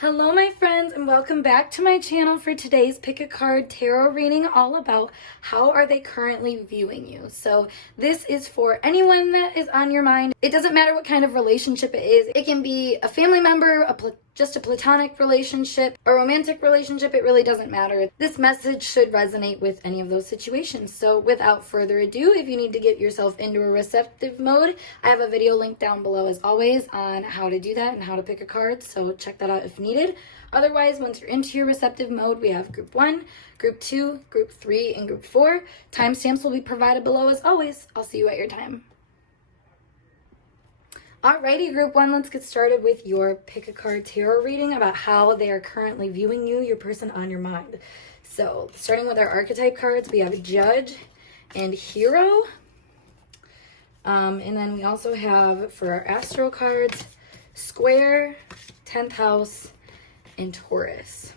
Hello my friends, and welcome back to my channel for today's Pick a Card Tarot reading, all about how are they currently viewing you. So this is for anyone that is on your mind. It doesn't matter what kind of relationship it is. It can be a family member, just a platonic relationship, a romantic relationship. It really doesn't matter. This message should resonate with any of those situations. So without further ado, if you need to get yourself into a receptive mode, I have a video linked down below as always on how to do that and how to pick a card. So check that out if needed. Otherwise, once you're into your receptive mode, we have group 1, group 2, group 3, and group 4. Timestamps will be provided below as always. I'll see you at your time. Alrighty, group 1, let's get started with your Pick a Card Tarot reading about how they are currently viewing you, your person on your mind. So, starting with our archetype cards, we have Judge and Hero. And then we also have, for our astro cards, Square, 10th House, and Taurus.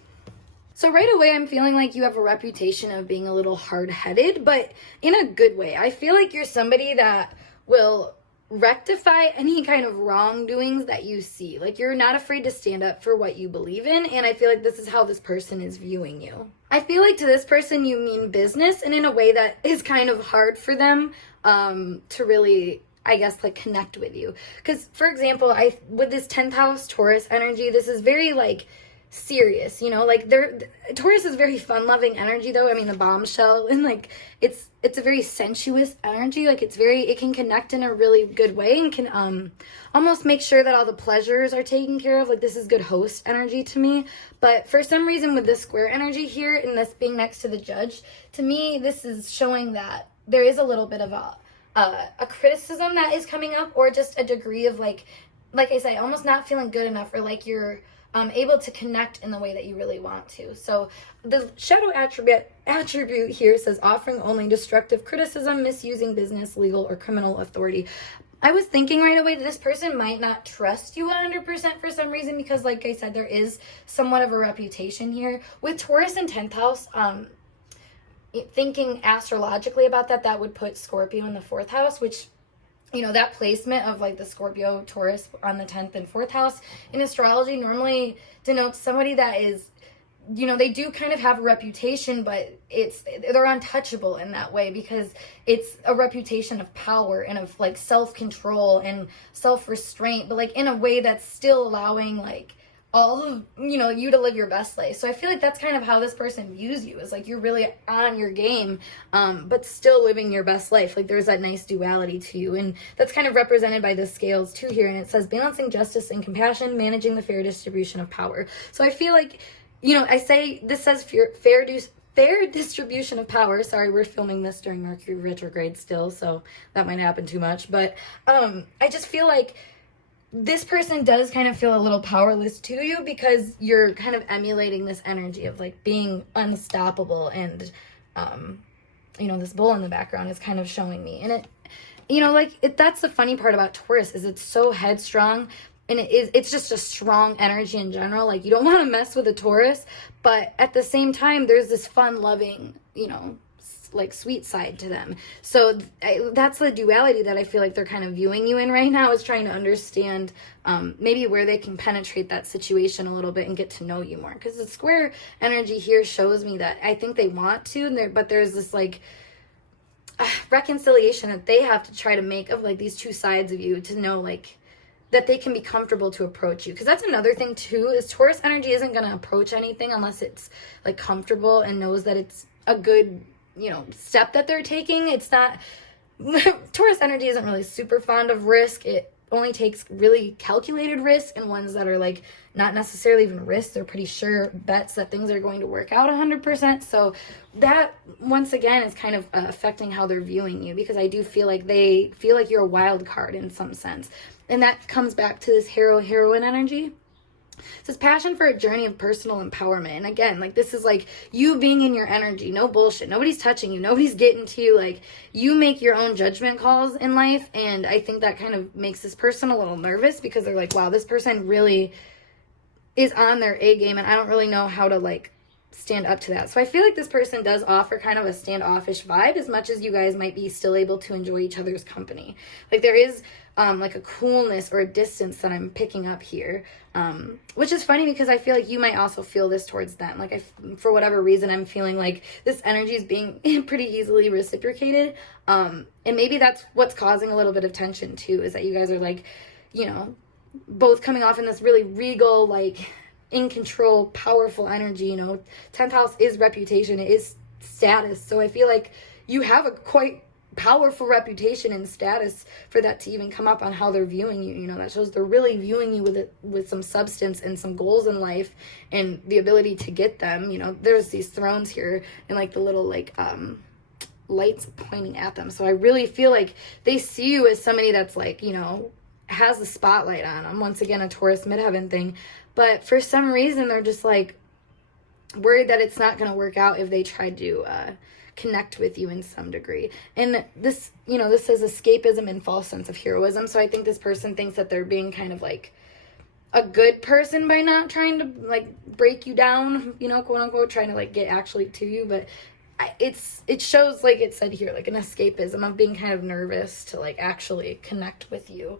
So right away, I'm feeling like you have a reputation of being a little hard-headed, but in a good way. I feel like you're somebody that will rectify any kind of wrongdoings that you see. Like, you're not afraid to stand up for what you believe in, and I feel like this is how this person is viewing you. I feel like to this person you mean business, and in a way that is kind of hard for them to really, I guess, like, connect with you. Because, for example, with this 10th house Taurus energy, this is very, like, serious, you know, like Taurus is very fun-loving energy though. I mean, the bombshell, and like it's a very sensuous energy. Like it can connect in a really good way and can almost make sure that all the pleasures are taken care of. Like, this is good host energy to me. But for some reason with this Square energy here and this being next to the Judge, to me this is showing that there is a little bit of a criticism that is coming up, or just a degree of like I say, almost not feeling good enough, or like you're able to connect in the way that you really want to. So the shadow attribute here says offering only destructive criticism, misusing business, legal, or criminal authority. I was thinking right away that this person might not trust you 100% for some reason, because like I said, there is somewhat of a reputation here. With Taurus in 10th house, thinking astrologically about that would put Scorpio in the 4th house, which, you know, that placement of like the Scorpio Taurus on the 10th and 4th house in astrology normally denotes somebody that is, you know, they do kind of have a reputation, but they're untouchable in that way, because it's a reputation of power and of like self-control and self-restraint, but like in a way that's still allowing like all of, you know, you to live your best life. So I feel like that's kind of how this person views you, is like you're really on your game, but still living your best life. Like, there's that nice duality to you, and that's kind of represented by the scales too here. And it says balancing justice and compassion, managing the fair distribution of power. So I feel like, you know, I say this says fair distribution of power. Sorry, we're filming this during Mercury retrograde still, so that might happen too much. But I just feel like this person does kind of feel a little powerless to you, because you're kind of emulating this energy of like being unstoppable. And you know, this bull in the background is kind of showing me, and it, you know, like that's the funny part about Taurus, is it's so headstrong, and it's just a strong energy in general. Like, you don't want to mess with a Taurus, but at the same time there's this fun loving, you know, like sweet side to them. So that's the duality that I feel like they're kind of viewing you in right now, is trying to understand maybe where they can penetrate that situation a little bit and get to know you more. Because the Square energy here shows me that I think they want to, but there's this like reconciliation that they have to try to make of like these two sides of you, to know like that they can be comfortable to approach you. Because that's another thing too, is Taurus energy isn't going to approach anything unless it's like comfortable and knows that it's a good, you know, step that they're taking. It's not, Taurus energy isn't really super fond of risk. It only takes really calculated risks, and ones that are like not necessarily even risks. They're pretty sure bets that things are going to work out 100%. So that, once again, is kind of affecting how they're viewing you, because I do feel like they feel like you're a wild card in some sense. And that comes back to this hero-heroine energy. It says passion for a journey of personal empowerment. And again, like, this is like you being in your energy. No bullshit. Nobody's touching you. Nobody's getting to you. Like, you make your own judgment calls in life. And I think that kind of makes this person a little nervous, because they're like, wow, this person really is on their A game, and I don't really know how to like stand up to that. So I feel like this person does offer kind of a standoffish vibe, as much as you guys might be still able to enjoy each other's company. Like there is like a coolness or a distance that I'm picking up here, which is funny because I feel like you might also feel this towards them. Like for whatever reason, I'm feeling like this energy is being pretty easily reciprocated, and maybe that's what's causing a little bit of tension too, is that you guys are like, you know, both coming off in this really regal, like in control, powerful energy. You know, 10th house is reputation, it is status. So I feel like you have a quite powerful reputation and status for that to even come up on how they're viewing you. You know, that shows they're really viewing you with some substance and some goals in life and the ability to get them. You know, there's these thrones here and like the little like lights pointing at them. So I really feel like they see you as somebody that's like, you know, has the spotlight on them. Once again, a Taurus midheaven thing. But for some reason, they're just like worried that it's not going to work out if they try to connect with you in some degree. And this, you know, this says escapism and false sense of heroism. So I think this person thinks that they're being kind of like a good person by not trying to like break you down, you know, quote unquote, trying to like get actually to you. But it shows, like it said here, like an escapism of being kind of nervous to like actually connect with you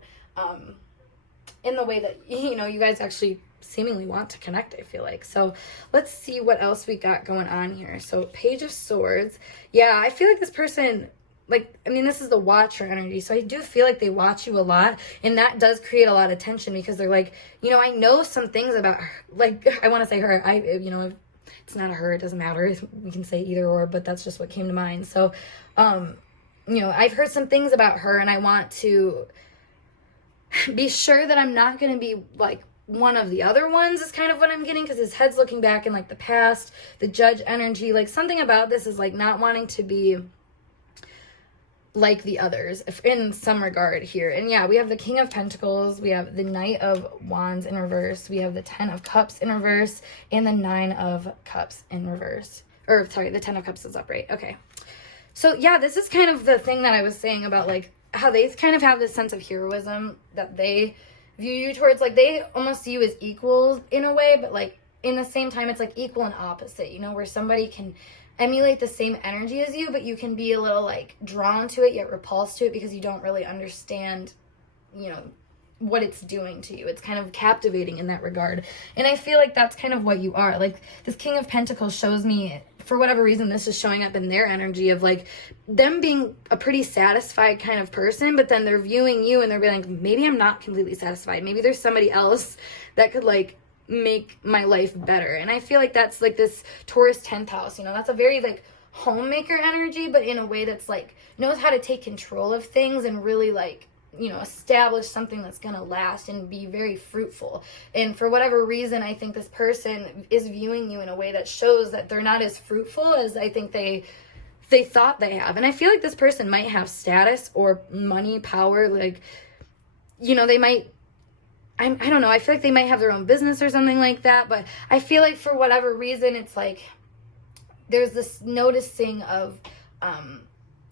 in the way that, you know, you guys actually seemingly want to connect, I feel like. So let's see what else we got going on here. So Page of Swords. Yeah, I feel like this person, like, I mean, this is the watcher energy, so I do feel like they watch you a lot, and that does create a lot of tension because they're like, you know, I know some things about her. Like, I want to say her, you know, it's not a her, it doesn't matter, we can say either or, but that's just what came to mind. So you know, I've heard some things about her, and I want to be sure that I'm not going to be like one of the other ones, is kind of what I'm getting, because his head's looking back in like the past, the Judge energy, like something about this is like not wanting to be like the others in some regard here. And yeah, we have the King of Pentacles, we have the Knight of Wands in reverse, we have the 10 of Cups in reverse, and the 9 of Cups in reverse. Or sorry, the 10 of Cups is upright. Okay. So yeah, this is kind of the thing that I was saying about like how they kind of have this sense of heroism that they view you towards. Like they almost see you as equals in a way, but like in the same time it's like equal and opposite, you know, where somebody can emulate the same energy as you, but you can be a little like drawn to it yet repulsed to it because you don't really understand, you know, what it's doing to you. It's kind of captivating in that regard. And I feel like that's kind of what you are. Like this King of Pentacles shows me, for whatever reason, this is showing up in their energy of like them being a pretty satisfied kind of person, but then they're viewing you and they're being like, maybe I'm not completely satisfied. Maybe there's somebody else that could like make my life better. And I feel like that's like this Taurus 10th house, you know, that's a very like homemaker energy, but in a way that's like knows how to take control of things and really like, you know, establish something that's going to last and be very fruitful. And for whatever reason, I think this person is viewing you in a way that shows that they're not as fruitful as I think they thought they have. And I feel like this person might have status or money, power, like, you know, they might, I don't know, I feel like they might have their own business or something like that, but I feel like for whatever reason, it's like there's this noticing of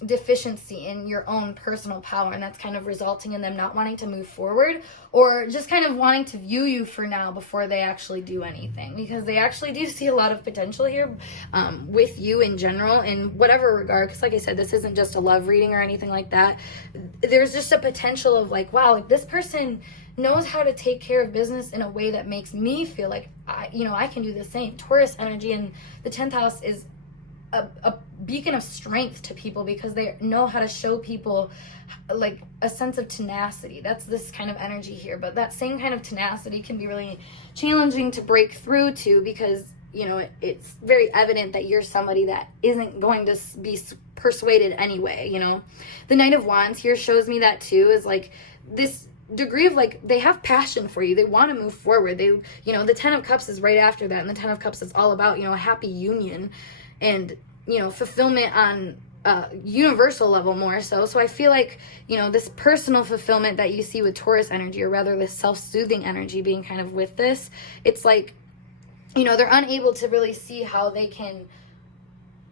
deficiency in your own personal power, and that's kind of resulting in them not wanting to move forward or just kind of wanting to view you for now before they actually do anything, because they actually do see a lot of potential here with you in general in whatever regard. Because like I said, this isn't just a love reading or anything like that. There's just a potential of like, wow, like this person knows how to take care of business in a way that makes me feel like I can do the same. Taurus energy and the 10th house is a beacon of strength to people because they know how to show people like a sense of tenacity. That's this kind of energy here, but that same kind of tenacity can be really challenging to break through to because, you know, it's very evident that you're somebody that isn't going to be persuaded anyway, you know. The Knight of Wands here shows me that too, is like this degree of like they have passion for you, they want to move forward, they, you know, the 10 of Cups is right after that, and the 10 of Cups is all about, you know, a happy union and, you know, fulfillment on a universal level more so. So I feel like, you know, this personal fulfillment that you see with Taurus energy, or rather this self-soothing energy being kind of with this, it's like, you know, they're unable to really see how they can,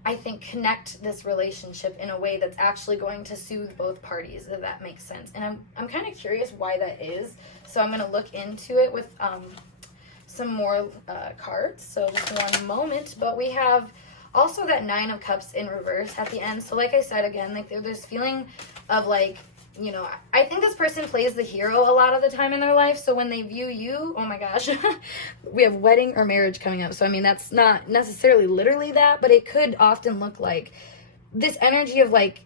I think, connect this relationship in a way that's actually going to soothe both parties, if that makes sense. And I'm kind of curious why that is. So I'm going to look into it with some more cards, so just one moment. But we have also that Nine of Cups in reverse at the end. So like I said, again, like there's this feeling of like, you know, I think this person plays the hero a lot of the time in their life. So when they view you, oh my gosh, we have wedding or marriage coming up. So I mean, that's not necessarily literally that, but it could often look like this energy of like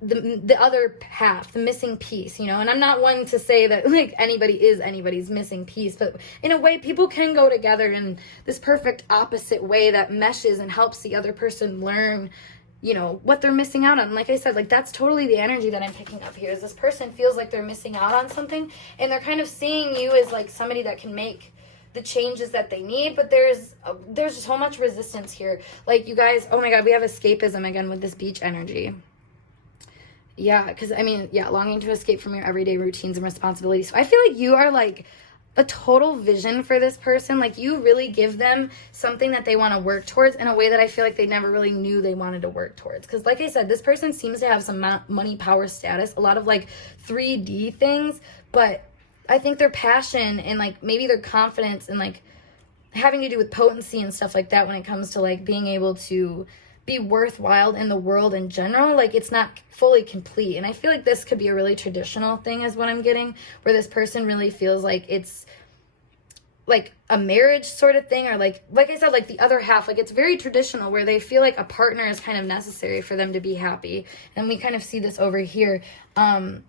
the other half, the missing piece, you know. And I'm not one to say that like anybody is anybody's missing piece, but in a way people can go together in this perfect opposite way that meshes and helps the other person learn, you know, what they're missing out on. Like I said, like that's totally the energy that I'm picking up here, is this person feels like they're missing out on something, and they're kind of seeing you as like somebody that can make the changes that they need, but there's so much resistance here. Like you guys, oh my god, we have escapism again with this beach energy. Yeah, because I mean, yeah, longing to escape from your everyday routines and responsibilities. So I feel like you are like a total vision for this person. Like you really give them something that they want to work towards in a way that I feel like they never really knew they wanted to work towards. Because like I said, this person seems to have some money, power, status, a lot of like 3D things, but I think their passion and like maybe their confidence and like having to do with potency and stuff like that when it comes to like being able to be worthwhile in the world in general, like it's not fully complete. And I feel like this could be a really traditional thing is what I'm getting, where this person really feels like it's like a marriage sort of thing, or like I said, like the other half, like it's very traditional where they feel like a partner is kind of necessary for them to be happy. And we kind of see this over here. I'm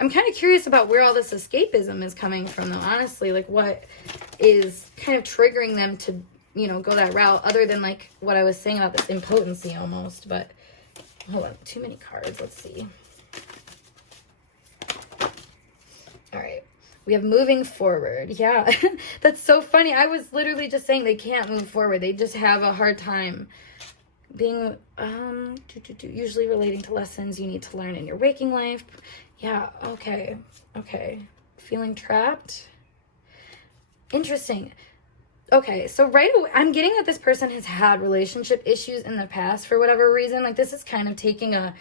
kind of curious about where all this escapism is coming from though, honestly, like what is kind of triggering them to, you know, go that route, other than like what I was saying about this impotency almost. But hold on, too many cards. Let's see. All right, we have moving forward. Yeah, that's so funny. I was literally just saying they can't move forward. They just have a hard time being usually relating to lessons you need to learn in your waking life. Yeah, okay. Feeling trapped. Interesting. Okay, so right away, I'm getting that this person has had relationship issues in the past for whatever reason. Like, this is kind of taking a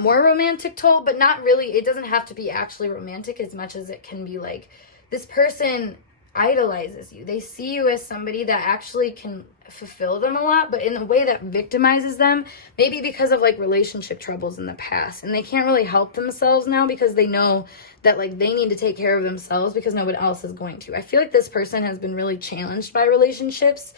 more romantic toll, but not really. It doesn't have to be actually romantic as much as it can be like, this person idolizes you. They see you as somebody that actually can fulfill them a lot, but in a way that victimizes them, maybe because of like relationship troubles in the past, and they can't really help themselves now because they know that like they need to take care of themselves because nobody else is going to. I feel like this person has been really challenged by relationships.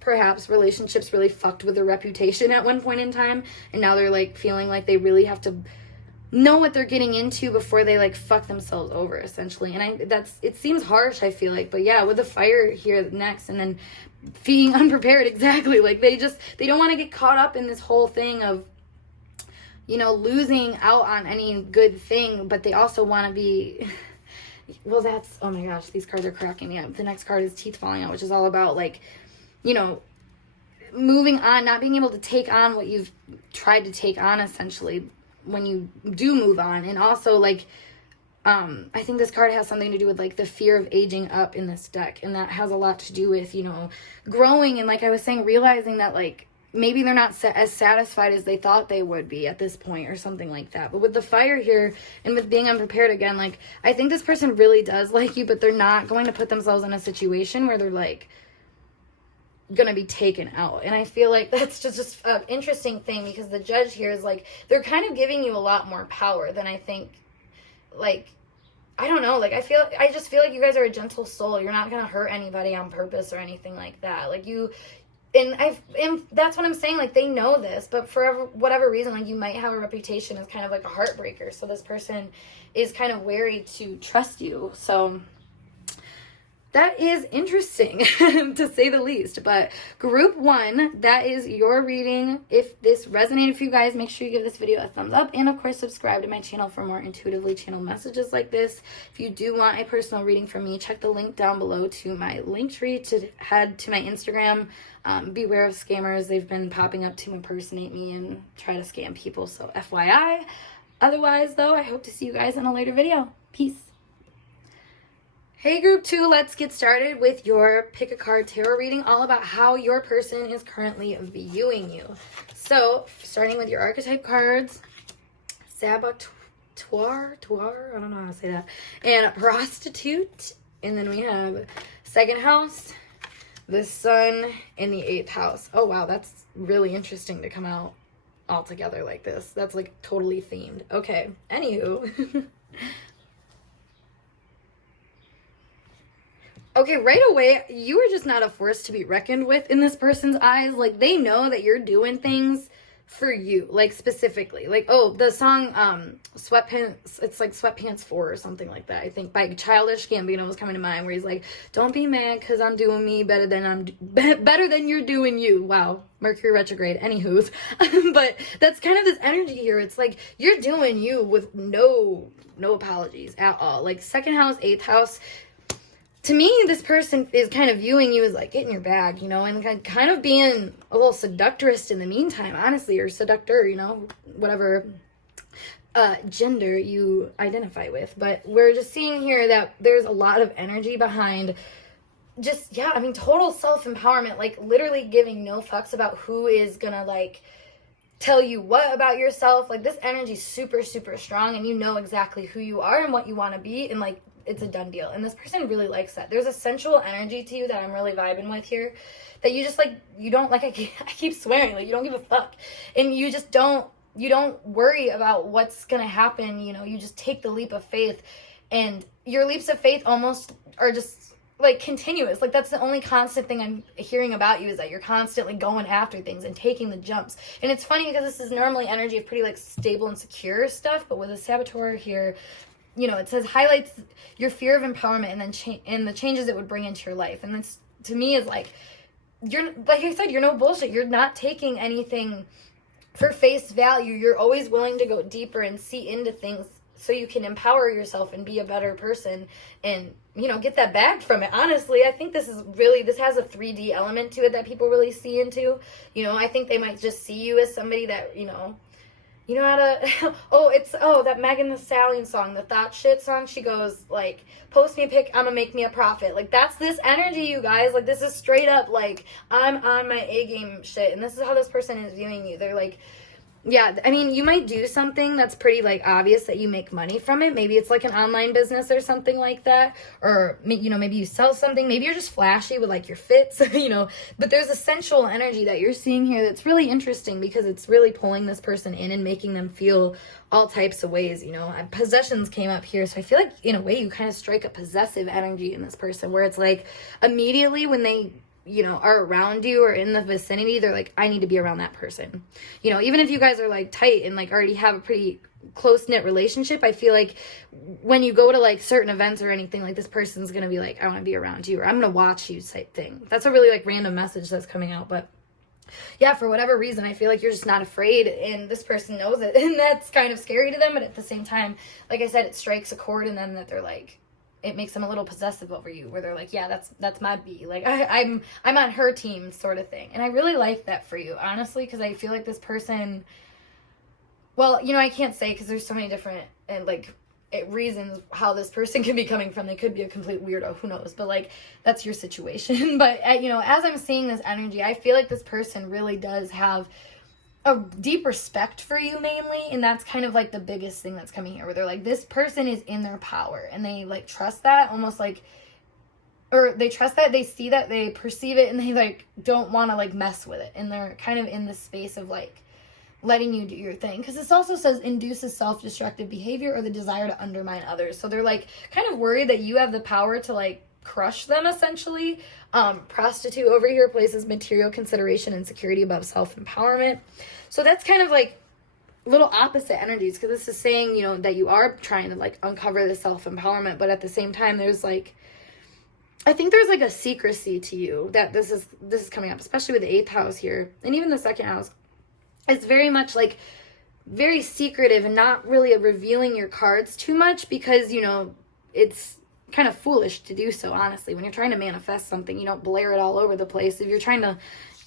Perhaps relationships really fucked with their reputation at one point in time, and now they're like feeling like they really have to know what they're getting into before they like fuck themselves over, essentially. And it seems harsh, I feel like, but yeah, with the fire here next, and then being unprepared, exactly, like they don't want to get caught up in this whole thing of, you know, losing out on any good thing, but they also want to be well, that's, oh my gosh, these cards are cracking me up. The next card is teeth falling out, which is all about like, you know, moving on, not being able to take on what you've tried to take on, essentially, when you do move on. And also like I think this card has something to do with like the fear of aging up in this deck, and that has a lot to do with, you know, growing, and like I was saying, realizing that like maybe they're not as satisfied as they thought they would be at this point, or something like that. But with the fire here and with being unprepared again, like I think this person really does like you, but they're not going to put themselves in a situation where they're like gonna be taken out. And I feel like that's just an interesting thing, because the judge here is like, they're kind of giving you a lot more power than I think. Like, I don't know, like I just feel like you guys are a gentle soul. You're not gonna hurt anybody on purpose or anything like that. Like and that's what I'm saying, like they know this, but for whatever reason, like you might have a reputation as kind of like a heartbreaker, so this person is kind of wary to trust you. So that is interesting to say the least. But group 1, that is your reading. If this resonated for you guys, make sure you give this video a thumbs up, and of course subscribe to my channel for more intuitively channeled messages like this. If you do want a personal reading from me, check the link down below to my link tree to head to my Instagram. Beware of scammers. They've been popping up to impersonate me and try to scam people, so FYI. Otherwise though, I hope to see you guys in a later video. Peace. Hey group 2, let's get started with your pick a card tarot reading, all about how your person is currently viewing you. So starting with your archetype cards, saboteur, I don't know how to say that, and prostitute, And then we have second house, the sun, and the 8th house. Oh, wow, that's really interesting to come out all together like this. That's like totally themed. Okay, anywho. Okay, right away, you are just not a force to be reckoned with in this person's eyes. Like, they know that you're doing things for you, like, specifically. Like, oh, the song, Sweatpants, it's like Sweatpants 4 or something like that, I think, by Childish Gambino was coming to mind, where he's like, don't be mad because I'm doing me better than you're doing you. Wow, Mercury retrograde, anywho's. But that's kind of this energy here. It's like, you're doing you with no apologies at all. Like, second house, 8th house, to me, this person is kind of viewing you as like, get in your bag, you know, and kind of being a little seductress in the meantime, honestly, or seductor, you know, whatever gender you identify with. But we're just seeing here that there's a lot of energy behind just, yeah, I mean, total self-empowerment, like literally giving no fucks about who is gonna like tell you what about yourself. Like, this energy is super, super strong, and you know exactly who you are and what you want to be, and like, it's a done deal. And this person really likes that. There's a sensual energy to you that I'm really vibing with here, that you just like, you don't like, I keep swearing, like, you don't give a fuck, and you just don't worry about what's gonna happen. You know, you just take the leap of faith, and your leaps of faith almost are just like continuous. Like, that's the only constant thing I'm hearing about you, is that you're constantly going after things and taking the jumps. And it's funny because this is normally energy of pretty like stable and secure stuff, but with a saboteur here, you know, it says highlights your fear of empowerment and then and the changes it would bring into your life. And this, to me, is like, you're, like I said, you're no bullshit. You're not taking anything for face value. You're always willing to go deeper and see into things so you can empower yourself and be a better person and, you know, get that bag from it. Honestly, I think this has a 3D element to it that people really see into. You know, I think they might just see you as somebody that, you know how to, that Megan Thee Stallion song, the Thought Shit song, she goes, like, post me a pic, I'ma make me a profit. Like, that's this energy, you guys. Like, this is straight up, like, I'm on my A-game shit, and this is how this person is viewing you. They're like, yeah, I mean, you might do something that's pretty, like, obvious that you make money from it. Maybe it's, like, an online business or something like that. Or, you know, maybe you sell something. Maybe you're just flashy with, like, your fits, you know. But there's a sensual energy that you're seeing here that's really interesting, because it's really pulling this person in and making them feel all types of ways, you know. And possessions came up here. So I feel like, in a way, you kind of strike a possessive energy in this person, where it's, like, immediately when they, you know, are around you or in the vicinity, they're like, I need to be around that person. You know, even if you guys are like tight and like already have a pretty close-knit relationship, I feel like when you go to like certain events or anything, like, this person's gonna be like, I want to be around you, or I'm gonna watch you type thing. That's a really like random message that's coming out. But yeah, for whatever reason, I feel like you're just not afraid, and this person knows it, and that's kind of scary to them. But at the same time, like I said, it strikes a chord in them that they're like, it makes them a little possessive over you, where they're like, yeah, that's my bee. Like, I'm on her team, sort of thing. And I really like that for you, honestly, because I feel like this person, well, you know, I can't say, because there's so many different and like reasons how this person can be coming from. They could be a complete weirdo, who knows? But like, that's your situation. But you know, as I'm seeing this energy, I feel like this person really does have a deep respect for you, mainly, and that's kind of like the biggest thing that's coming here, where they're like, this person is in their power, and they like trust that, almost like, or they trust that, they see that, they perceive it, and they like don't want to like mess with it, and they're kind of in this space of like letting you do your thing. Because this also says induces self-destructive behavior or the desire to undermine others. So they're like kind of worried that you have the power to like crush them, essentially. Prostitute over here places material consideration and security above self-empowerment. So that's kind of like little opposite energies, because this is saying, you know, that you are trying to like uncover the self-empowerment, but at the same time, there's like, I think there's like a secrecy to you that this is coming up, especially with the 8th house here, and even the 2nd house. It's very much like very secretive and not really revealing your cards too much, because, you know, it's kind of foolish to do so, honestly. When you're trying to manifest something, you don't blare it all over the place. If you're trying to,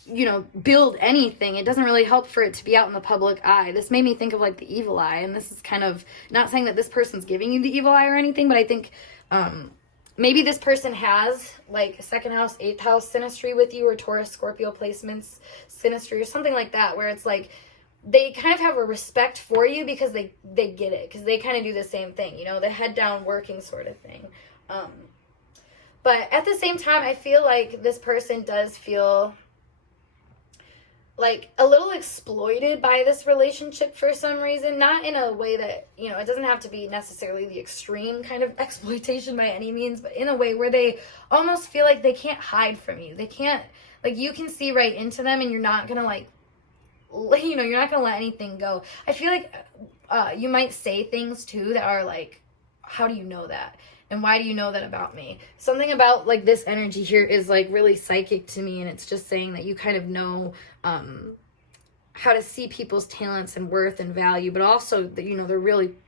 you know, build anything, it doesn't really help for it to be out in the public eye. This made me think of like the evil eye, and this is kind of not saying that this person's giving you the evil eye or anything, but I think maybe this person has like 2nd house, 8th house synastry with you, or Taurus, Scorpio placements synastry or something like that, where it's like they kind of have a respect for you because they get it, because they kind of do the same thing, you know, the head down working sort of thing. But at the same time, I feel like this person does feel like a little exploited by this relationship for some reason. Not in a way that, you know, it doesn't have to be necessarily the extreme kind of exploitation by any means, but in a way where they almost feel like they can't hide from you. They can't, like, you can see right into them, and you're not gonna, like, you know, you're not gonna let anything go. I feel like you might say things too that are like, how do you know that? And why do you know that about me? Something about, like, this energy here is, like, really psychic to me. And it's just saying that you kind of know how to see people's talents and worth and value. But also, that, you know,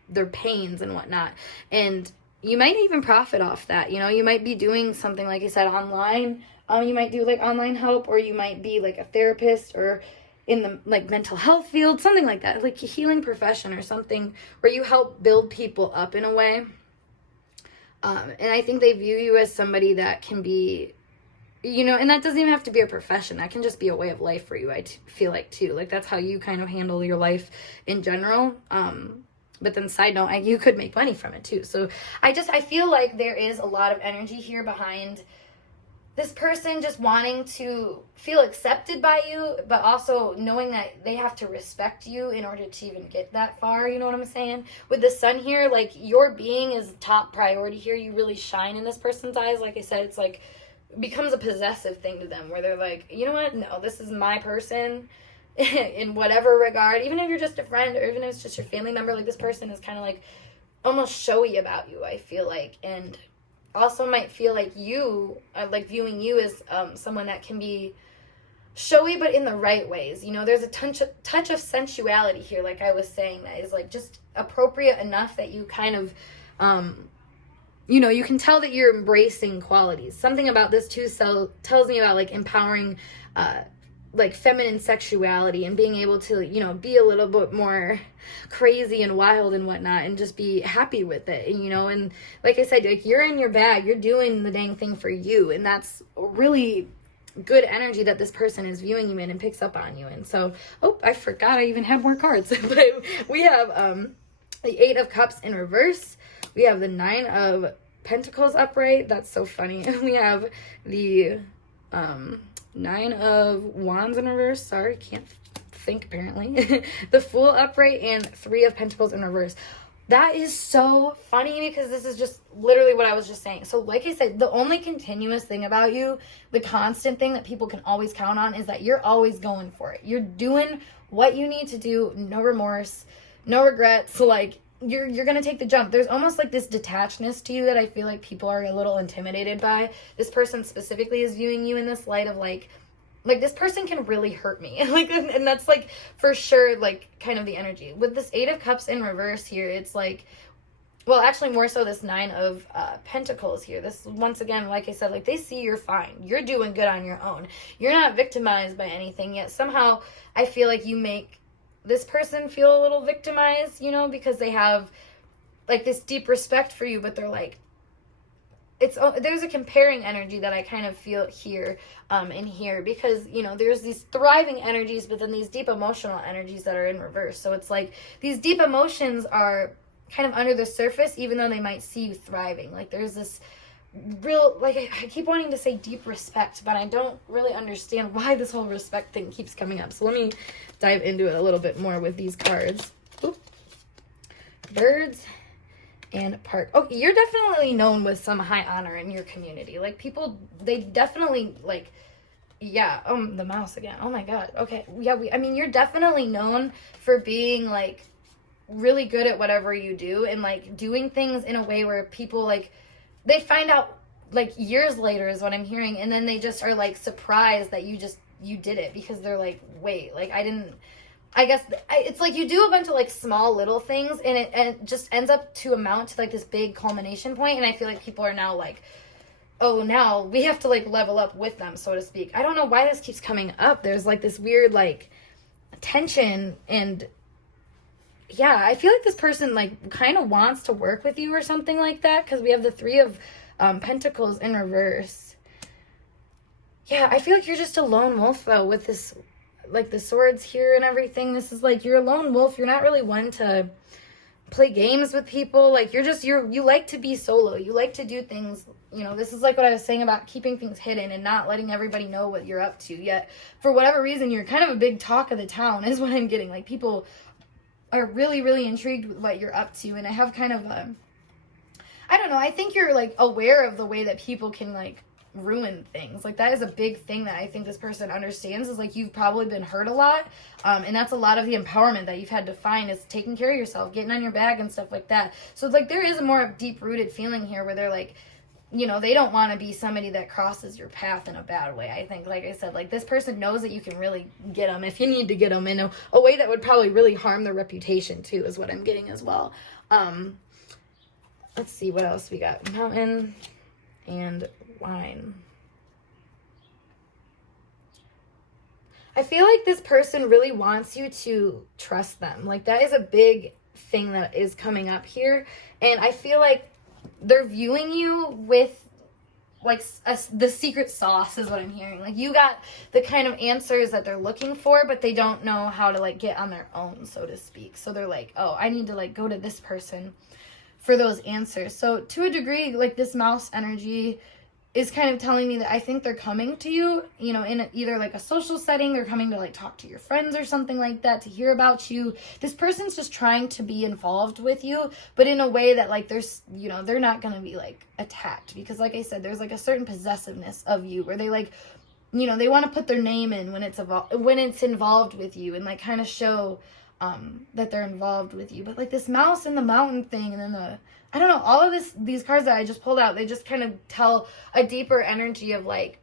their pains and whatnot. And you might even profit off that. You know, you might be doing something, like I said, online. You might do, like, online help. Or you might be, like, a therapist or in the, like, mental health field. Something like that. Like a healing profession or something where you help build people up in a way. And I think they view you as somebody that can be, you know, and that doesn't even have to be a profession. That can just be a way of life for you, feel like, too. Like, that's how you kind of handle your life in general. But then, side note, you could make money from it, too. So, I feel like there is a lot of energy here behind this person just wanting to feel accepted by you, but also knowing that they have to respect you in order to even get that far, you know what I'm saying? With the sun here, like, your being is top priority here. You really shine in this person's eyes. Like I said, it's like, becomes a possessive thing to them, where they're like, you know what? No, this is my person in whatever regard. Even if you're just a friend, or even if it's just your family member, like, this person is kind of, like, almost showy about you, I feel like. And also might feel like you, like, viewing you as someone that can be showy, but in the right ways. You know, there's a touch of sensuality here, like I was saying, that is, like, just appropriate enough that you kind of, you know, you can tell that you're embracing qualities. Something about this, too, tells me about, like, empowering, like, feminine sexuality and being able to, you know, be a little bit more crazy and wild and whatnot, and just be happy with it. And, you know, and like I said, like, you're in your bag, you're doing the dang thing for you. And that's really good energy that this person is viewing you in and picks up on you. And so, oh, I forgot I even have more cards. But we have the 8 of Cups in reverse. We have the 9 of Pentacles upright. That's so funny. And we have the 9 of Wands in reverse. Sorry, can't think apparently. The Fool upright, and 3 of Pentacles in reverse. That is so funny, because this is just literally what I was just saying. So like I said, the only continuous thing about you, the constant thing that people can always count on, is that you're always going for it. You're doing what you need to do. No remorse, no regrets. Like, you're going to take the jump. There's almost like this detachedness to you that I feel like people are a little intimidated by. This person specifically is viewing you in this light of, like, this person can really hurt me. Like, and that's, like, for sure, like, kind of the energy. With this 8 of Cups in reverse here, it's like, well, actually more so this 9 of Pentacles here. This, once again, like I said, like, they see you're fine. You're doing good on your own. You're not victimized by anything, yet somehow I feel like you make this person feel a little victimized, you know, because they have, like, this deep respect for you, but they're like, there's a comparing energy that I kind of feel here, in here, because, you know, there's these thriving energies, but then these deep emotional energies that are in reverse. So it's like, these deep emotions are kind of under the surface, even though they might see you thriving. Like, there's this real, like, I keep wanting to say deep respect, but I don't really understand why this whole respect thing keeps coming up. So let me dive into it a little bit more with these cards. Oop. Birds and park. Okay, you're definitely known with some high honor in your community. Like, people, they definitely, like, yeah, the mouse again. Oh my god. Okay, yeah, I mean, you're definitely known for being, like, really good at whatever you do, and, like, doing things in a way where people, like, they find out, like, years later is what I'm hearing, and then they just are, like, surprised that you did it, because they're like, wait, like, I guess it's like you do a bunch of, like, small little things, and it just ends up to amount to, like, this big culmination point. And I feel like people are now like, oh, now we have to, like, level up with them, so to speak. I don't know why this keeps coming up. There's, like, this weird, like, tension, and yeah, I feel like this person, like, kind of wants to work with you or something like that, because we have the 3 of Pentacles in reverse. Yeah, I feel like you're just a lone wolf, though, with this, like, the swords here and everything. This is like, you're a lone wolf. You're not really one to play games with people. Like, you like to be solo. You like to do things, this is like what I was saying about keeping things hidden and not letting everybody know what you're up to. Yet, for whatever reason, you're kind of a big talk of the town is what I'm getting. Like, people are really, really intrigued with what you're up to. And I have kind of I don't know, I think you're, like, aware of the way that people can, like, ruin things. Like, that is a big thing that I think this person understands, is like, you've probably been hurt a lot, and that's a lot of the empowerment that you've had to find, is taking care of yourself, getting on your bag and stuff like that. So it's like, there is a more deep-rooted feeling here where they're like, they don't want to be somebody that crosses your path in a bad way. I think, like I said, like, this person knows that you can really get them if you need to get them in a way that would probably really harm their reputation too, is what I'm getting as well. Let's see what else we got. Mountain and wine. I feel like this person really wants you to trust them. Like, that is a big thing that is coming up here. And I feel like they're viewing you with, like, the secret sauce is what I'm hearing. Like, you got the kind of answers that they're looking for, but they don't know how to, like, get on their own, so to speak. So they're like, oh, I need to, like, go to this person for those answers. So to a degree, like, this mouse energy is kind of telling me that I think they're coming to you, in either like a social setting, they're coming to like talk to your friends or something like that, to hear about you. This person's just trying to be involved with you, but in a way that, like, there's, they're not going to be like attacked, because like I said, there's like a certain possessiveness of you where they like, they want to put their name in when it's involved with you, and like kind of show that they're involved with you. But like this mouse and the mountain thing, and then I don't know, all of these cards that I just pulled out, they just kind of tell a deeper energy of, like,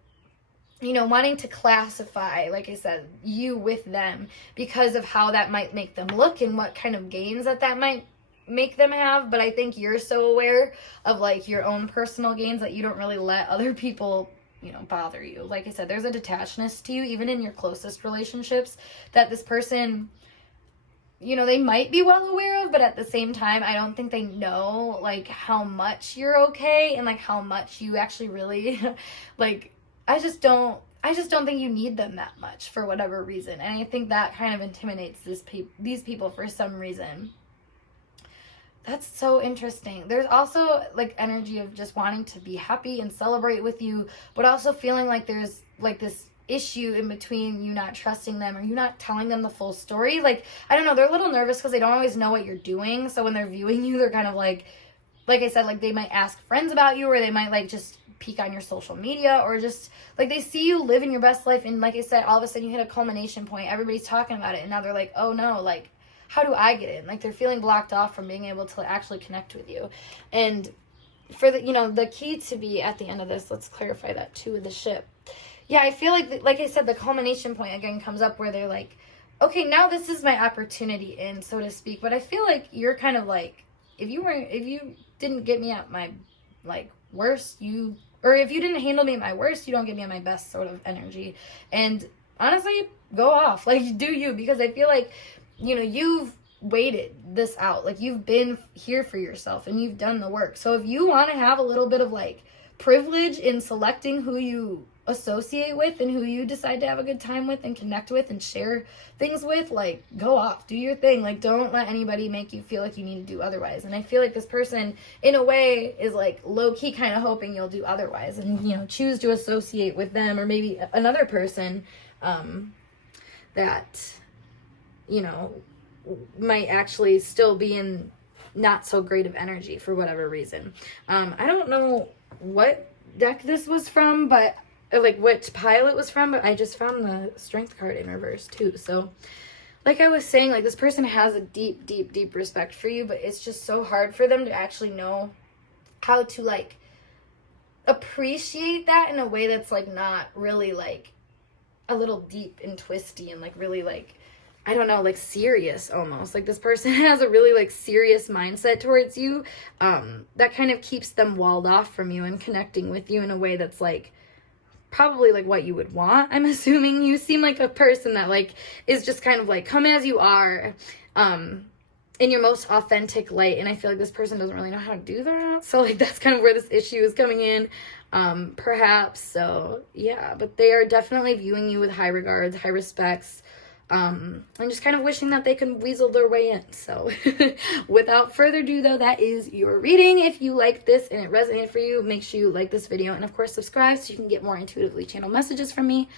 wanting to classify, like I said, you with them because of how that might make them look and what kind of gains that might make them have. But I think you're so aware of, like, your own personal gains that you don't really let other people bother you. Like I said, there's a detachedness to you, even in your closest relationships, that this person, they might be well aware of, but at the same time, I don't think they know, like, how much you're okay and, like, how much you actually really, like, I just don't think you need them that much for whatever reason. And I think that kind of intimidates these people for some reason. That's so interesting. There's also, like, energy of just wanting to be happy and celebrate with you, but also feeling like there's, like, this issue in between you not trusting them or you not telling them the full story. Like, I don't know, they're a little nervous because they don't always know what you're doing. So when they're viewing you, they're kind of like I said, like, they might ask friends about you, or they might, like, just peek on your social media, or just, like, they see you living your best life. And like I said, all of a sudden you hit a culmination point. Everybody's talking about it. And now they're like, oh no, like, how do I get in? Like, they're feeling blocked off from being able to actually connect with you. And for the key to be at the end of this, let's clarify that too with the ship. Yeah, I feel like I said, the culmination point again comes up where they're like, okay, now this is my opportunity in, so to speak. But I feel like you're kind of like, if you didn't get me at my, like, worst, or if you didn't handle me at my worst, you don't get me at my best sort of energy. And honestly, go off, like, do you, because I feel like, you've waited this out. Like, you've been here for yourself and you've done the work. So if you want to have a little bit of, like, privilege in selecting who you associate with and who you decide to have a good time with and connect with and share things with, like, go off, do your thing. Like, don't let anybody make you feel like you need to do otherwise. And I feel like this person, in a way, is, like, low-key kind of hoping you'll do otherwise and, choose to associate with them or maybe another person that, might actually still be in not so great of energy for whatever reason. I don't know what deck this was from, but like which pile it was from, but I just found the strength card in reverse too. So like I was saying, like, this person has a deep, deep, deep respect for you, but it's just so hard for them to actually know how to, like, appreciate that in a way that's, like, not really, like, a little deep and twisty and, like, really, like, I don't know, like, serious almost. Like, this person has a really, like, serious mindset towards you that kind of keeps them walled off from you and connecting with you in a way that's, like, probably, like, what you would want. I'm assuming you seem like a person that, like, is just kind of, like, come as you are in your most authentic light. And I feel like this person doesn't really know how to do that. So, like, that's kind of where this issue is coming in, perhaps. So, yeah. But they are definitely viewing you with high regards, high respects. I'm just kind of wishing that they could weasel their way in. So without further ado, though, that is your reading. If you like this and it resonated for you, make sure you like this video and, of course, subscribe so you can get more intuitively channeled messages from me.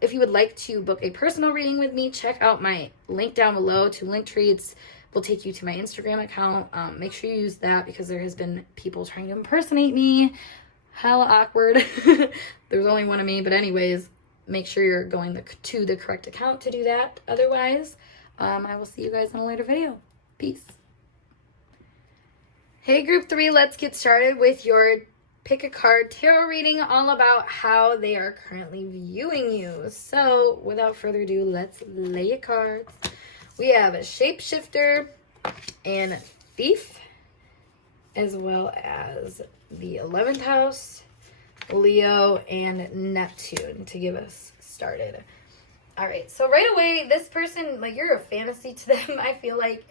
If you would like to book a personal reading with me, check out my link down below to Linktree. It will take you to my Instagram account. Make sure you use that because there has been people trying to impersonate me. Hella awkward. There's only one of me, but anyways, make sure you're going to the correct account to do that. Otherwise, I will see you guys in a later video. Peace. Hey, group 3, let's get started with your pick a card tarot reading all about how they are currently viewing you. So, without further ado, let's lay your cards. We have a shapeshifter and thief, as well as the 11th house, Leo, and Neptune to give us started. All right, so right away, this person, like, you're a fantasy to them. I feel like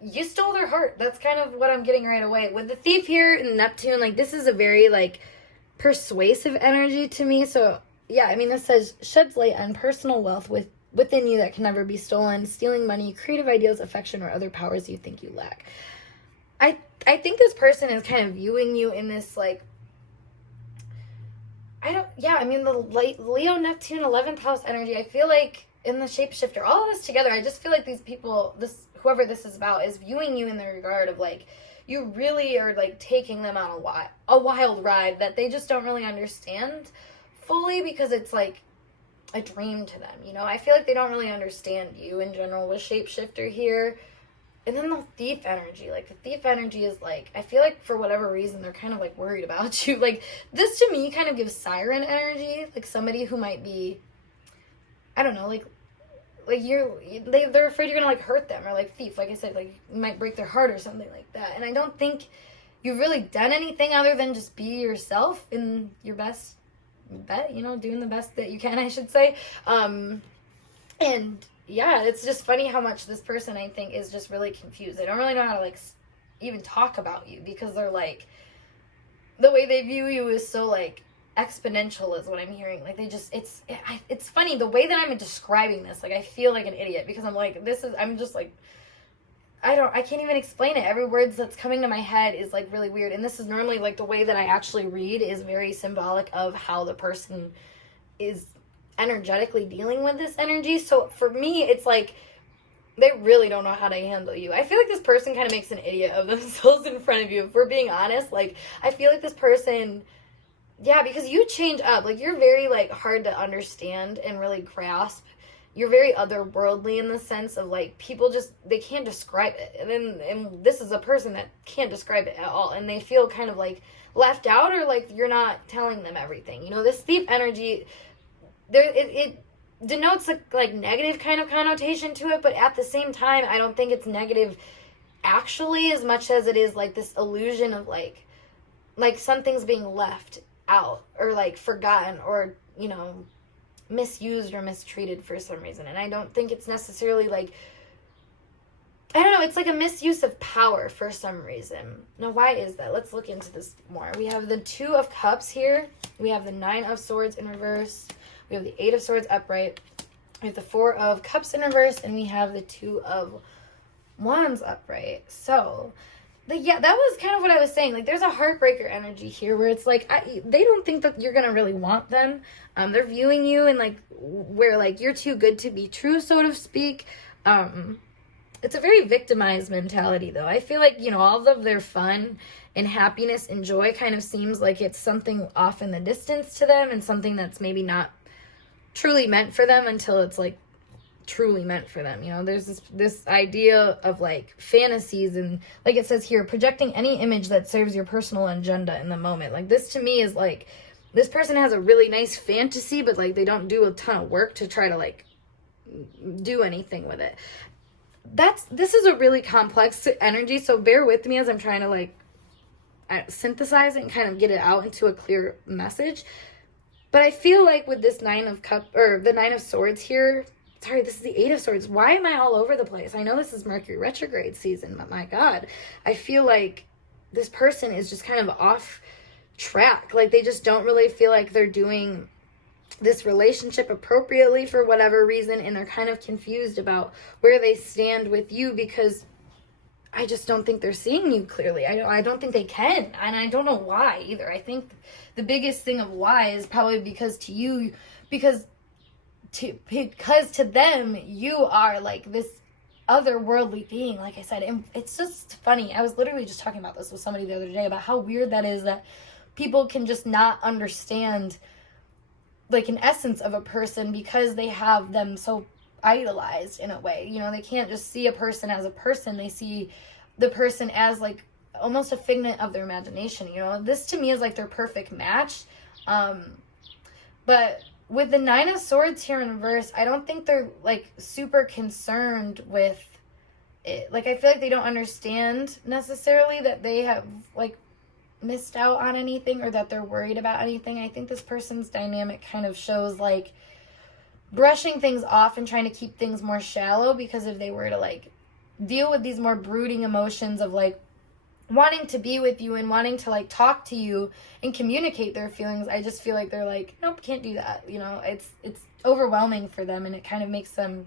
you stole their heart. That's kind of what I'm getting right away. With the thief here and Neptune, like, this is a very, like, persuasive energy to me. So, yeah, I mean, this says, sheds light on personal wealth within you that can never be stolen, stealing money, creative ideas, affection, or other powers you think you lack. I think this person is kind of viewing you in this, like, the Leo, Neptune, 11th house energy, I feel like in the shapeshifter, all of this together, I just feel like these people, whoever this is about, is viewing you in the regard of, like, you really are, like, taking them on a wild ride that they just don't really understand fully because it's, like, a dream to them, you know? I feel like they don't really understand you in general with shapeshifter here. And then the thief energy, like, the thief energy is, like, I feel like for whatever reason, they're kind of, like, worried about you. Like, this to me kind of gives siren energy, like somebody who might be, I don't know, like they're afraid you're gonna, like, hurt them, or, like, thief, like I said, like, you might break their heart or something like that. And I don't think you've really done anything other than just be yourself in your best bet, you know, doing the best that you can, I should say. And yeah, it's just funny how much this person, I think, is just really confused. They don't really know how to, like, even talk about you because they're, like, the way they view you is so, like, exponential is what I'm hearing. Like, they just, it's funny the way that I'm describing this. Like, I feel like an idiot because I'm like, I'm just like, I can't even explain it. Every word that's coming to my head is, like, really weird. And this is normally, like, the way that I actually read is very symbolic of how the person is energetically dealing with this energy. So for me, it's like they really don't know how to handle you. I feel like this person kind of makes an idiot of themselves in front of you, if we're being honest. Like, I feel like this person, yeah, because you change up. Like, you're very, like, hard to understand and really grasp. You're very otherworldly in the sense of, like, people just, they can't describe it. And this is a person that can't describe it at all. And they feel kind of, like, left out, or, like, you're not telling them everything. You know, this thief energy, it denotes a, like, negative kind of connotation to it, but at the same time, I don't think it's negative actually as much as it is, like, this illusion of, like something's being left out, or, like, forgotten, or, you know, misused or mistreated for some reason. And I don't think it's necessarily, like, I don't know, it's like a misuse of power for some reason. Now, why is that? Let's look into this more. We have the 2 of Cups here. We have the 9 of Swords in reverse. We have the 8 of Swords upright. We have the 4 of Cups in reverse. And we have the 2 of Wands upright. So, yeah, that was kind of what I was saying. Like, there's a heartbreaker energy here where it's like, they don't think that you're going to really want them. They're viewing you and, like, where, like, you're too good to be true, so to speak. It's a very victimized mentality, though. I feel like, you know, all of their fun and happiness and joy kind of seems like it's something off in the distance to them and something that's maybe not truly meant for them until it's, like, truly meant for them. You know, there's this idea of, like, fantasies and, like it says here, projecting any image that serves your personal agenda in the moment. Like, this to me is, like, this person has a really nice fantasy, but, like, they don't do a ton of work to try to, like, do anything with it. This is a really complex energy, so bear with me as I'm trying to, like, synthesize it and kind of get it out into a clear message. But I feel like with this 9 of Cups, or the 9 of Swords here, sorry, this is the 8 of Swords. Why am I all over the place? I know this is Mercury retrograde season, but my God, I feel like this person is just kind of off track. Like, they just don't really feel like they're doing this relationship appropriately for whatever reason, and they're kind of confused about where they stand with you, because I just don't think they're seeing you clearly. I don't think they can, and I don't know why either. I think the biggest thing of why is probably because to them you are like this otherworldly being, like I said. And it's just funny. I was literally just talking about this with somebody the other day about how weird that is, that people can just not understand like an essence of a person because they have them so idolized in a way. You know, they can't just see a person as a person. They see the person as like almost a figment of their imagination. You know, this to me is like their perfect match. But with the 9 of Swords here in reverse, I don't think they're like super concerned with it. Like, I feel like they don't understand necessarily that they have like missed out on anything, or that they're worried about anything. I think this person's dynamic kind of shows like brushing things off and trying to keep things more shallow, because if they were to like deal with these more brooding emotions of like wanting to be with you and wanting to like talk to you and communicate their feelings, I just feel like they're like, nope, can't do that. You know, it's overwhelming for them, and it kind of makes them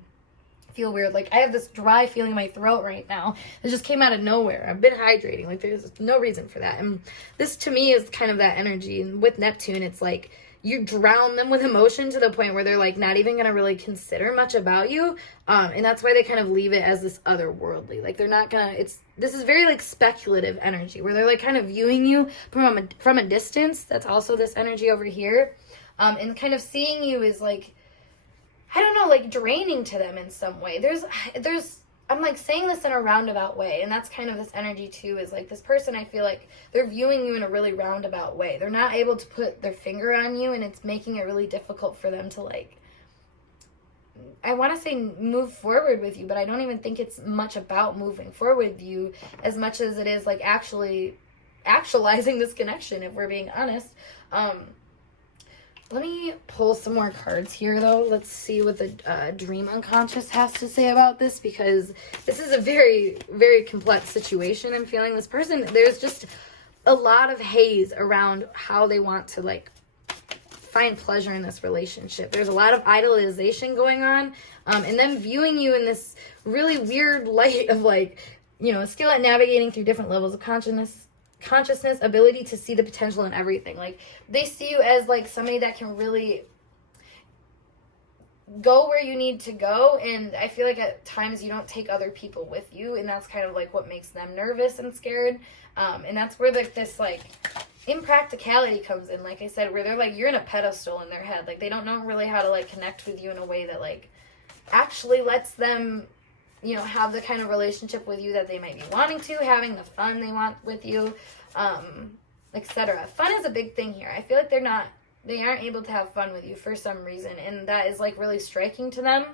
feel weird. Like, I have this dry feeling in my throat right now. It just came out of nowhere. I've been hydrating. Like, there's no reason for that. And this to me is kind of that energy. And with Neptune, it's like you drown them with emotion to the point where they're like not even gonna really consider much about you. And that's why they kind of leave it as this otherworldly. Like, they're not gonna, this is very like speculative energy where they're like kind of viewing you from a distance. That's also this energy over here. And kind of seeing you is like, I don't know, like draining to them in some way. I'm like saying this in a roundabout way, and that's kind of this energy too, is like this person, I feel like they're viewing you in a really roundabout way. They're not able to put their finger on you, and it's making it really difficult for them to like, I want to say move forward with you, but I don't even think it's much about moving forward with you as much as it is like actually actualizing this connection, if we're being honest. Let me pull some more cards here, though. Let's see what the Dream Unconscious has to say about this, because this is a very, very complex situation. I'm feeling this person, there's just a lot of haze around how they want to, like, find pleasure in this relationship. There's a lot of idolization going on, and them viewing you in this really weird light of, like, you know, skill at navigating through different levels of consciousness, ability to see the potential in everything. Like, they see you as like somebody that can really go where you need to go, and I feel like at times you don't take other people with you, and that's kind of like what makes them nervous and scared. And that's where like this like impracticality comes in, like I said, where they're like, you're in a pedestal in their head. Like, they don't know really how to like connect with you in a way that like actually lets them, you know, have the kind of relationship with you that they might be wanting to, having the fun they want with you, etc. Fun is a big thing here. I feel like they aren't able to have fun with you for some reason, and that is like really striking to them.